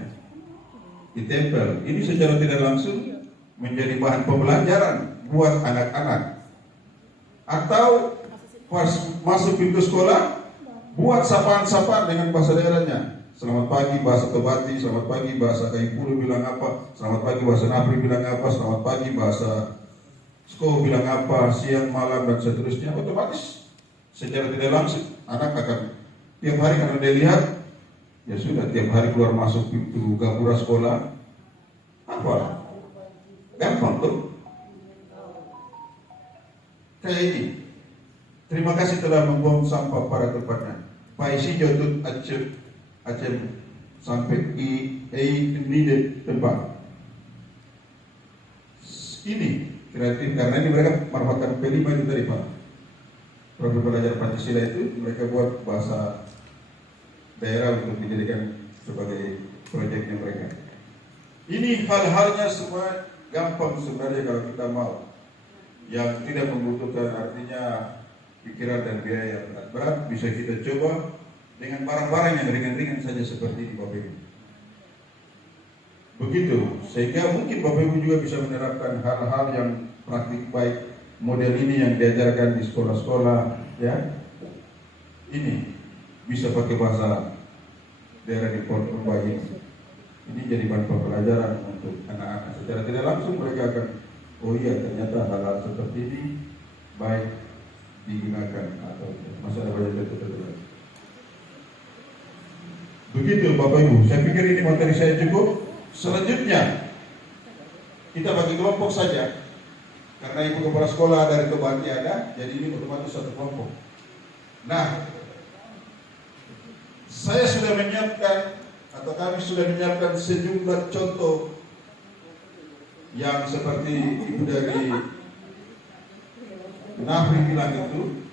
Ditempel. Ini secara tidak langsung menjadi bahan pembelajaran buat anak-anak. Atau pas masuk pintu sekolah, buat sapaan-sapaan dengan bahasa daerahnya. Selamat pagi bahasa Tobati, selamat pagi bahasa Kaipulu bilang apa, selamat pagi bahasa Napri bilang apa, selamat pagi bahasa Sko bilang apa, siang, malam, dan seterusnya. Otomatis secara tidak langsung anak akan tiap hari karena dia lihat, ya sudah tiap hari keluar masuk pintu gapura sekolah, apa? Gampang tuh. Kayak ini. Terima kasih telah membuang sampah pada tempatnya. Pak isi jodut acem sampai ini tempat. Ini kreatif karena ini mereka manfaatkan P5 itu tadi Pak. Program belajar Pancasila itu mereka buat bahasa daerah untuk dijadikan sebagai proyeknya mereka. Ini hal-halnya semua gampang sebenarnya kalau kita mau, yang tidak membutuhkan artinya pikiran dan biaya yang berat bisa kita coba dengan barang-barang yang ringan-ringan saja seperti ini Bapak Ibu. Begitu, sehingga mungkin Bapak Ibu juga bisa menerapkan hal-hal yang praktik baik model ini yang diajarkan di sekolah-sekolah, ya. Ini bisa pakai bahasa daerah di Pondok Bayi. Ini jadi bahan pembelajaran untuk anak-anak. Secara tidak langsung mereka akan, oh iya ternyata hal-hal seperti ini baik digunakan atau masalah budget tertentu. Begitu Bapak Ibu, saya pikir ini materi saya cukup. Selanjutnya kita bagi kelompok saja, karena Ibu Kepala Sekolah dari Tobanti ada, jadi ini otomatis satu kelompok. Nah, saya sudah menyiapkan atau kami sudah menyiapkan sejumlah contoh yang seperti Ibu dari Nafri bilang itu.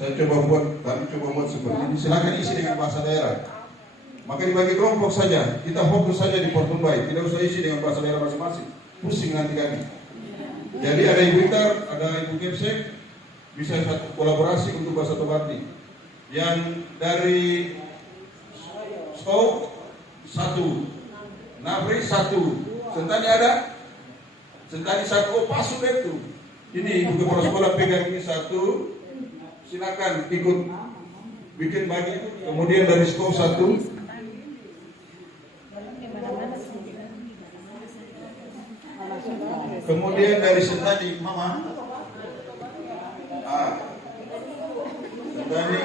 Kami coba buat seperti ini. Silakan isi dengan bahasa daerah. Maka dibagi kelompok saja. Kita fokus saja di Portumbai. Tidak usah isi dengan bahasa daerah masing-masing. Pusing nanti kami. Jadi ada Ibu Itar, ada Ibu Kepsek, bisa satu kolaborasi untuk bahasa Tobanti. Yang dari Stok satu, Nafri satu, Sentani ada, Sentani satu. Oh pas sudah itu. Ini Ibu Kepala Sekolah pegang ini satu. Silakan ikut bikin bagi. Kemudian dari Stok satu. Kemudian dari Sentani, Mama. Sentani,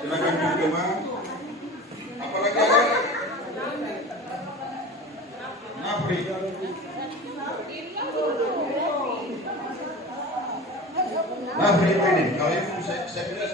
silakan duduk, Mama. Apalagi ada? Nafri. Nafri ini, kalau itu saya bilang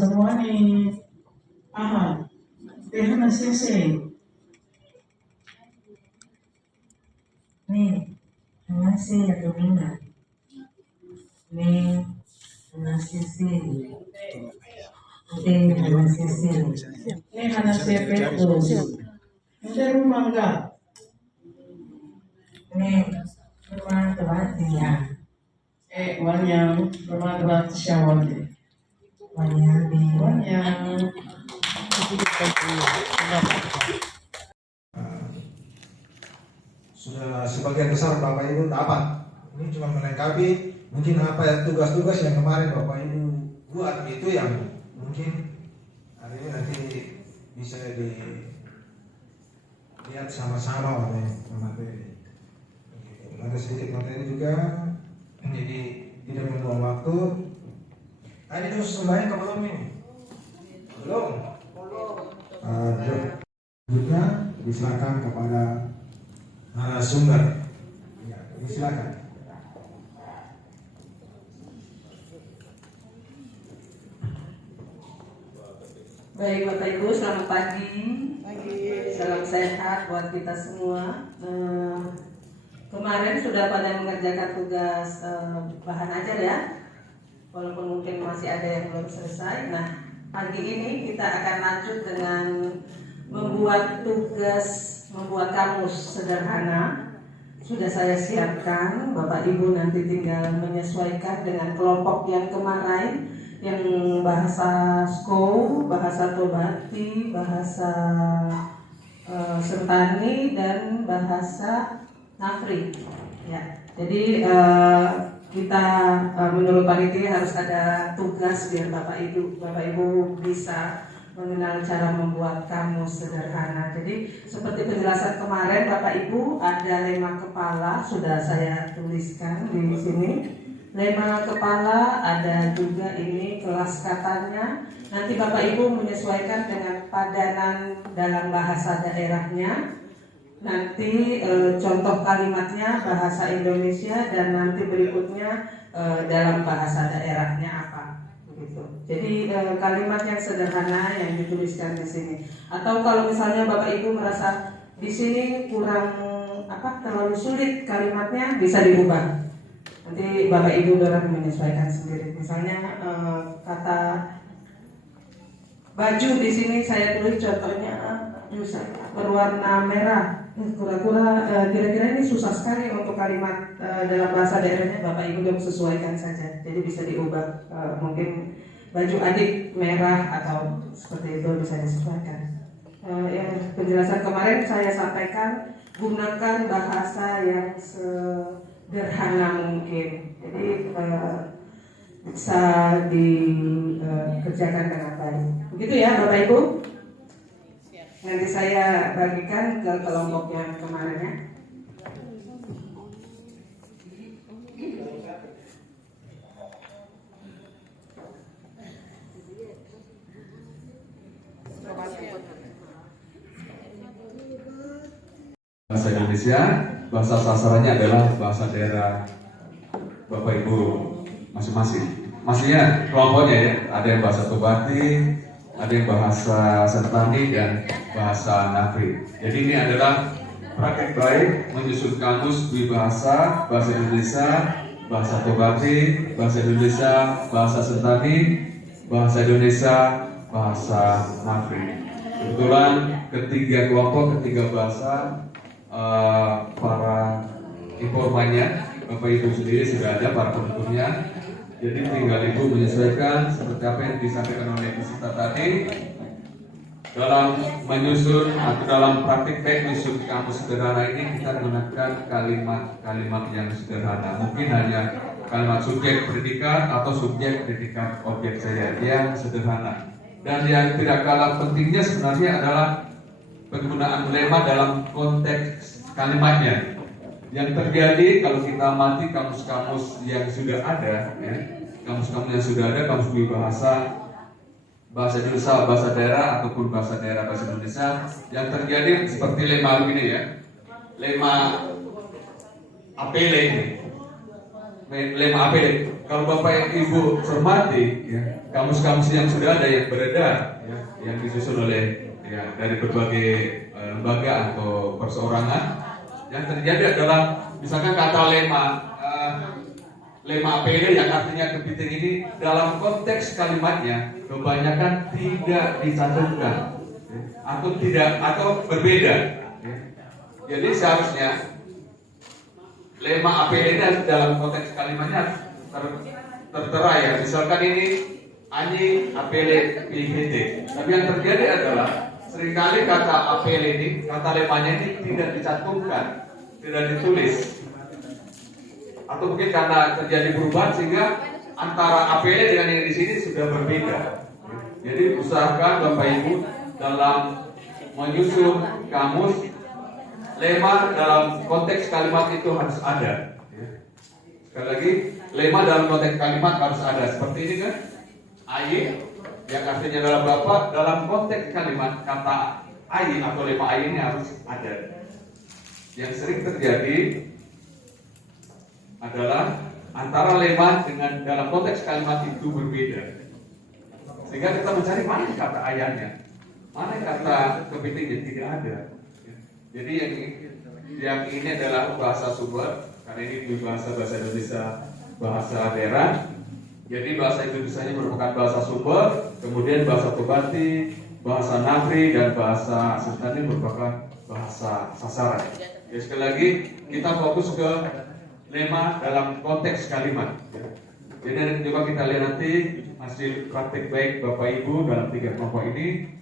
semua nih, sisi, nih, nasi atau minyak, nih, sisi, sisi, nih nasi petus, ini rumah enggak, nih, rumah Tobanti ya, wanyang rumah Tobanti Syawal. Sudah sebagian besar Bapak Ibu dapat. Ini cuma melengkapi mungkin apa ya tugas-tugas yang kemarin Bapak Ibu buat itu yang mungkin hari ini nanti bisa dilihat sama-sama oleh materi. Ada sedikit materi juga, jadi tidak membuang waktu. Tadi itu sembahyang ke belum ini? Belum. Selanjutnya disilakan kepada narasumber. Ya, disilakan. Baik Bapak Ibu, selamat pagi. Salam sehat buat kita semua. Kemarin sudah pada mengerjakan tugas bahan ajar ya, walaupun mungkin masih ada yang belum selesai. Nah, pagi ini kita akan lanjut dengan membuat kamus sederhana. Sudah saya siapkan, Bapak Ibu nanti tinggal menyesuaikan dengan kelompok yang kemarin, yang bahasa Sko, bahasa Tobati, bahasa Sentani, dan bahasa Nafri. Ya, jadi kita menurut panitia harus ada tugas biar Bapak Ibu bisa mengenal cara membuat kamus sederhana. Jadi seperti penjelasan kemarin Bapak Ibu, ada 5 kepala sudah saya tuliskan di sini. 5 kepala, ada juga ini kelas katanya. Nanti Bapak Ibu menyesuaikan dengan padanan dalam bahasa daerahnya. Nanti contoh kalimatnya bahasa Indonesia, dan nanti berikutnya dalam bahasa daerahnya apa, begitu. Jadi kalimat yang sederhana yang dituliskan di sini. Atau kalau misalnya Bapak Ibu merasa di sini kurang terlalu sulit kalimatnya, bisa diubah. Nanti Bapak Ibu dorong menyesuaikan sendiri. Misalnya kata baju di sini saya tulis contohnya berwarna merah. Kira-kira ini susah sekali untuk kalimat dalam bahasa daerahnya. Bapak Ibu dong sesuaikan saja. Jadi bisa diubah. Mungkin baju adik merah atau seperti itu bisa disesuaikan. Yang penjelasan kemarin saya sampaikan, gunakan bahasa yang sederhana mungkin. Jadi bisa dikerjakan dengan baik. Begitu ya Bapak Ibu. Nanti saya bagikan ke kelompok yang kemarin ya. Bahasa Indonesia, bahasa sasarannya adalah bahasa daerah Bapak Ibu masing-masing. Maksudnya kelompoknya ya, ada yang bahasa Tobati, ada yang bahasa Sentani, dan bahasa Nafri. Jadi ini adalah praktik baik menyusun kamus di bahasa Indonesia, bahasa Tobati, bahasa Indonesia, bahasa Sentani, bahasa Indonesia, bahasa Nafri. Kebetulan ketiga kelompok, ketiga bahasa para informannya, Bapak Ibu sendiri sudah ada para penuturnya. Jadi tinggal Ibu menyesuaikan seperti apa yang disampaikan oleh Bu Sita tadi dalam menyusun atau dalam praktik baik menyusun kamus sederhana ini. Kita menggunakan kalimat-kalimat yang sederhana, mungkin hanya kalimat subjek predikat atau subjek predikat objek saja yang sederhana. Dan yang tidak kalah pentingnya sebenarnya adalah penggunaan lema dalam konteks kalimatnya. Yang terjadi kalau kita amati kamus-kamus yang sudah ada, ya, kamus-kamus yang sudah ada, kamus bahasa Indonesia, bahasa daerah ataupun bahasa daerah bahasa Indonesia, yang terjadi seperti lema begini ya, lema apele ini, lema apele. Kalau Bapak Ibu cermati, ya, kamus-kamus yang sudah ada yang beredar, ya, yang disusun oleh dari berbagai lembaga atau perseorangan. Yang terjadi adalah misalkan kata lema APD yang artinya kepiting ini dalam konteks kalimatnya kebanyakan tidak dicantumkan atau berbeda. Jadi seharusnya lema APD dalam konteks kalimatnya tertera ya. Misalkan ini Ani APD PHT. Tapi yang terjadi adalah seringkali kata apel ini, kata lemanya ini tidak dicantumkan, tidak ditulis. atau mungkin karena terjadi perubahan sehingga antara APL dengan yang di sini sudah berbeda. Jadi usahakan Bapak Ibu dalam menyusun kamus, lema dalam konteks kalimat itu harus ada. Sekali lagi, lema dalam konteks kalimat harus ada. Seperti ini kan, ayin yang artinya adalah Bapak, dalam konteks kalimat kata ayin atau lema ayin ini harus ada. Yang sering terjadi adalah antara lema dengan dalam konteks kalimat itu berbeda. Sehingga kita mencari mana kata ayatnya, mana kata kepitingnya, tidak ada. Jadi yang ini adalah bahasa sumber, karena ini bahasa Indonesia, bahasa daerah. Jadi bahasa Indonesia merupakan bahasa sumber, kemudian bahasa Tobati, bahasa Nafri, dan bahasa Sentani merupakan bahasa sasaran. Ya, sekali lagi kita fokus ke lema dalam konteks kalimat. Jadi coba kita lihat nanti hasil praktik baik Bapak Ibu dalam 3 kelompok ini,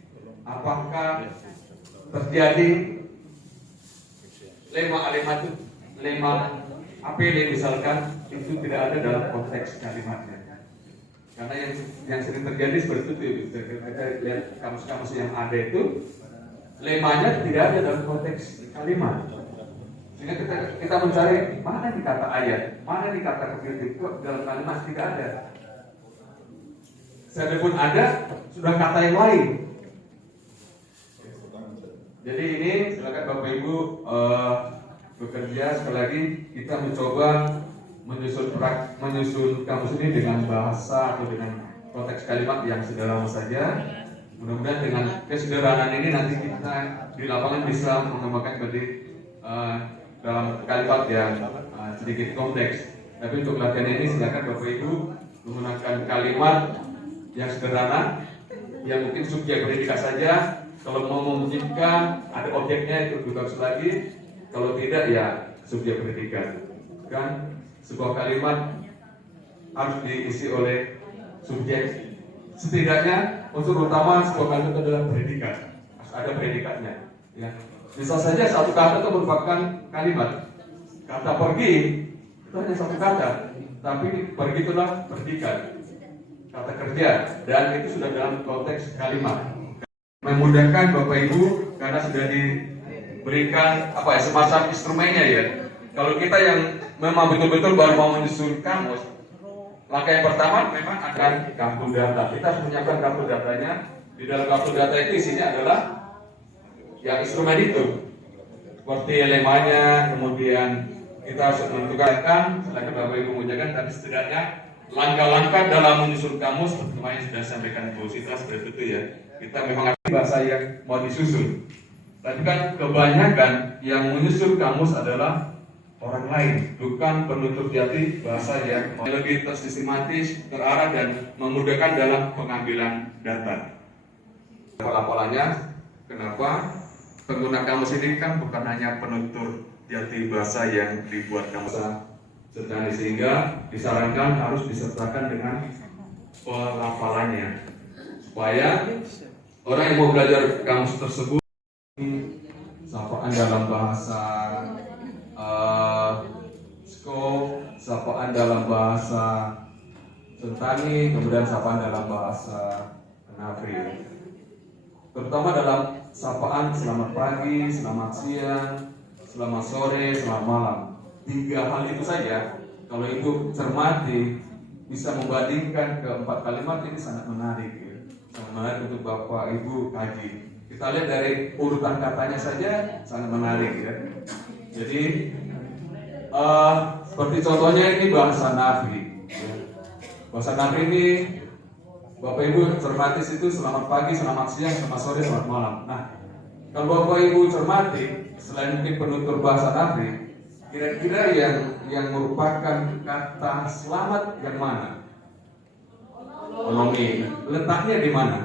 apakah terjadi lema APL misalkan itu tidak ada dalam konteks kalimatnya. Karena yang sering terjadi seperti itu, kita lihat kamus-kamus yang ada itu lemanya tidak ada dalam konteks kalimat. Sehingga kita mencari mana di kata ayat, mana di kata kepiting itu dalam kalimat tidak ada. Sekalipun ada, sudah kata yang lain. Jadi ini silakan Bapak Ibu bekerja. Sekali lagi kita mencoba menyusun kamus ini dengan bahasa atau dengan konteks kalimat yang sederhana saja. Mudah-mudahan dengan kesederhanaan ini nanti kita di lapangan bisa mengembangkan menjadi dalam kalimat yang sedikit kompleks. Tapi untuk latihan ini silakan Bapak Ibu menggunakan kalimat yang sederhana, yang mungkin subjek predikat saja. Kalau mau memungkinkan ada objeknya itu bagus lagi. Kalau tidak ya subjek predikat. Kan sebuah kalimat harus diisi oleh subjek. Setidaknya unsur utama sebuah kalimat adalah predikat. Harus ada predikatnya. Ya. Bisa saja satu kata itu merupakan kalimat. Kata pergi itu hanya satu kata, tapi pergi itulah predikat. Kata kerja, dan itu sudah dalam konteks kalimat. Memudahkan Bapak Ibu karena sudah diberikan semacam instrumennya ya. Kalau kita yang memang betul-betul baru mau menyusun kamus, langkah yang pertama memang akan kartu data. Kita harus menyiapkan kartu datanya. Di dalam kartu data itu isinya adalah yang instrumen itu, seperti lemanya, kemudian kita harus menentukan, selain Bapak Ibu menjaga, tapi setidaknya langkah-langkah dalam menyusun kamus, seperti yang sudah disampaikan Bu Sita seperti itu ya. Kita memang ada bahasa yang mau disusun, tapi kan kebanyakan yang menyusun kamus adalah orang lain, bukan penutur jati bahasa yang lebih tersistematis, terarah dan memudahkan dalam pengambilan data. Pola-polanya, kenapa? Pengguna kamus ini kan bukan hanya penutur jati bahasa yang dibuat kamus sedang, sehingga disarankan harus disertakan dengan pelafalannya supaya orang yang mau belajar kamus tersebut sapaan dalam bahasa sapaan dalam bahasa Sentani, kemudian sapaan dalam bahasa Nafri, terutama dalam sapaan selamat pagi, selamat siang, selamat sore, selamat malam. 3 hal itu saja, kalau Ibu cermati, bisa membandingkan ke 4 kalimat ini sangat menarik ya. Sangat menarik untuk Bapak Ibu kaji. Kita lihat dari urutan katanya saja sangat menarik ya. Jadi seperti contohnya ini bahasa Nafri ya. Bahasa Nafri ini Bapak Ibu cermati itu selamat pagi, selamat siang, selamat sore, selamat malam. Nah, kalau Bapak Ibu cermati, selain mungkin penutur bahasa Nafri, kira-kira yang merupakan kata selamat yang mana? Onomi. Letaknya di mana?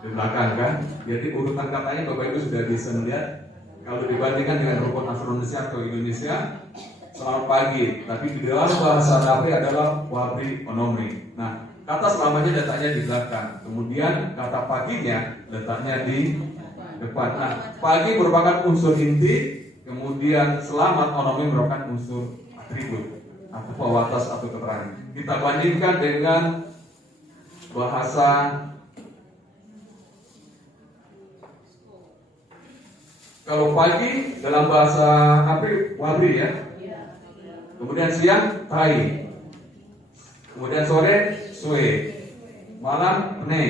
Di belakang kan? Jadi urutan katanya Bapak Ibu sudah bisa melihat. Kalau dibandingkan dengan rukun Afro-Indonesia atau Indonesia, selamat pagi. Tapi di dalam bahasa Nafri adalah wabri onomi. Nah, kata selamanya letaknya di belakang. Kemudian kata paginya letaknya di depan. Nah, pagi merupakan unsur inti. Kemudian selamat onomi merupakan unsur atribut. atau pewatas atau keterangan. Kita bandingkan dengan bahasa kalau pagi dalam bahasa apa? Wabri ya. Kemudian siang tai. Kemudian sore sue. Malam ne.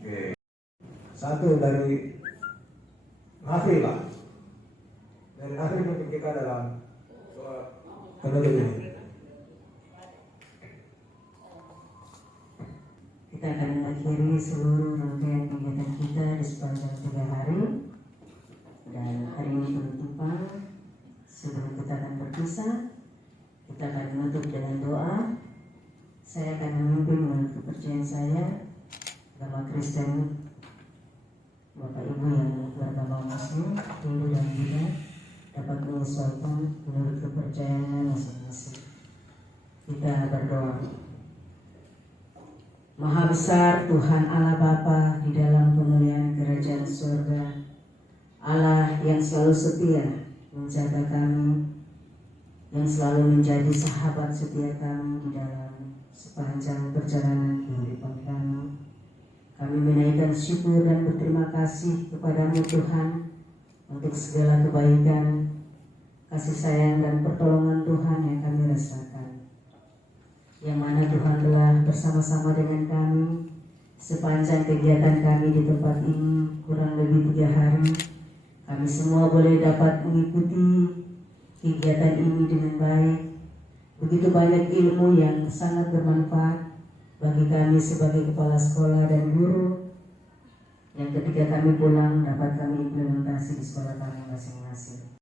Oke. Satu dari Nafi lah. Dari Nafi mungkin kita dalam penutup ini. Kita akan mengakhiri seluruh rangkaian kegiatan kita di sepanjang 3 hari. Dan hari ini penutupan. Sebelum kita akan berpisah, kita akan menutup dengan doa. Saya akan memimpin menurut kepercayaan saya, agama Kristen, Bapak Ibu yang beragama Muslim, Hindu dan Buddha dapat menyesuaikan menurut kepercayaannya masing-masing. Kita berdoa. Maha besar Tuhan Allah Bapa di dalam kemuliaan kerajaan surga, Allah yang selalu setia menjaga kami, yang selalu menjadi sahabat setia kami di dalam sepanjang perjalanan kehidupan kami. Kami menaikkan syukur dan berterima kasih kepadamu Tuhan untuk segala kebaikan, kasih sayang dan pertolongan Tuhan yang kami rasakan. Yang mana Tuhan telah bersama-sama dengan kami sepanjang kegiatan kami di tempat ini kurang lebih 3 hari. Kami semua boleh dapat mengikuti kegiatan ini dengan baik. Begitu banyak ilmu yang sangat bermanfaat bagi kami sebagai kepala sekolah dan guru, yang ketika kami pulang dapat kami implementasi di sekolah kami masing-masing.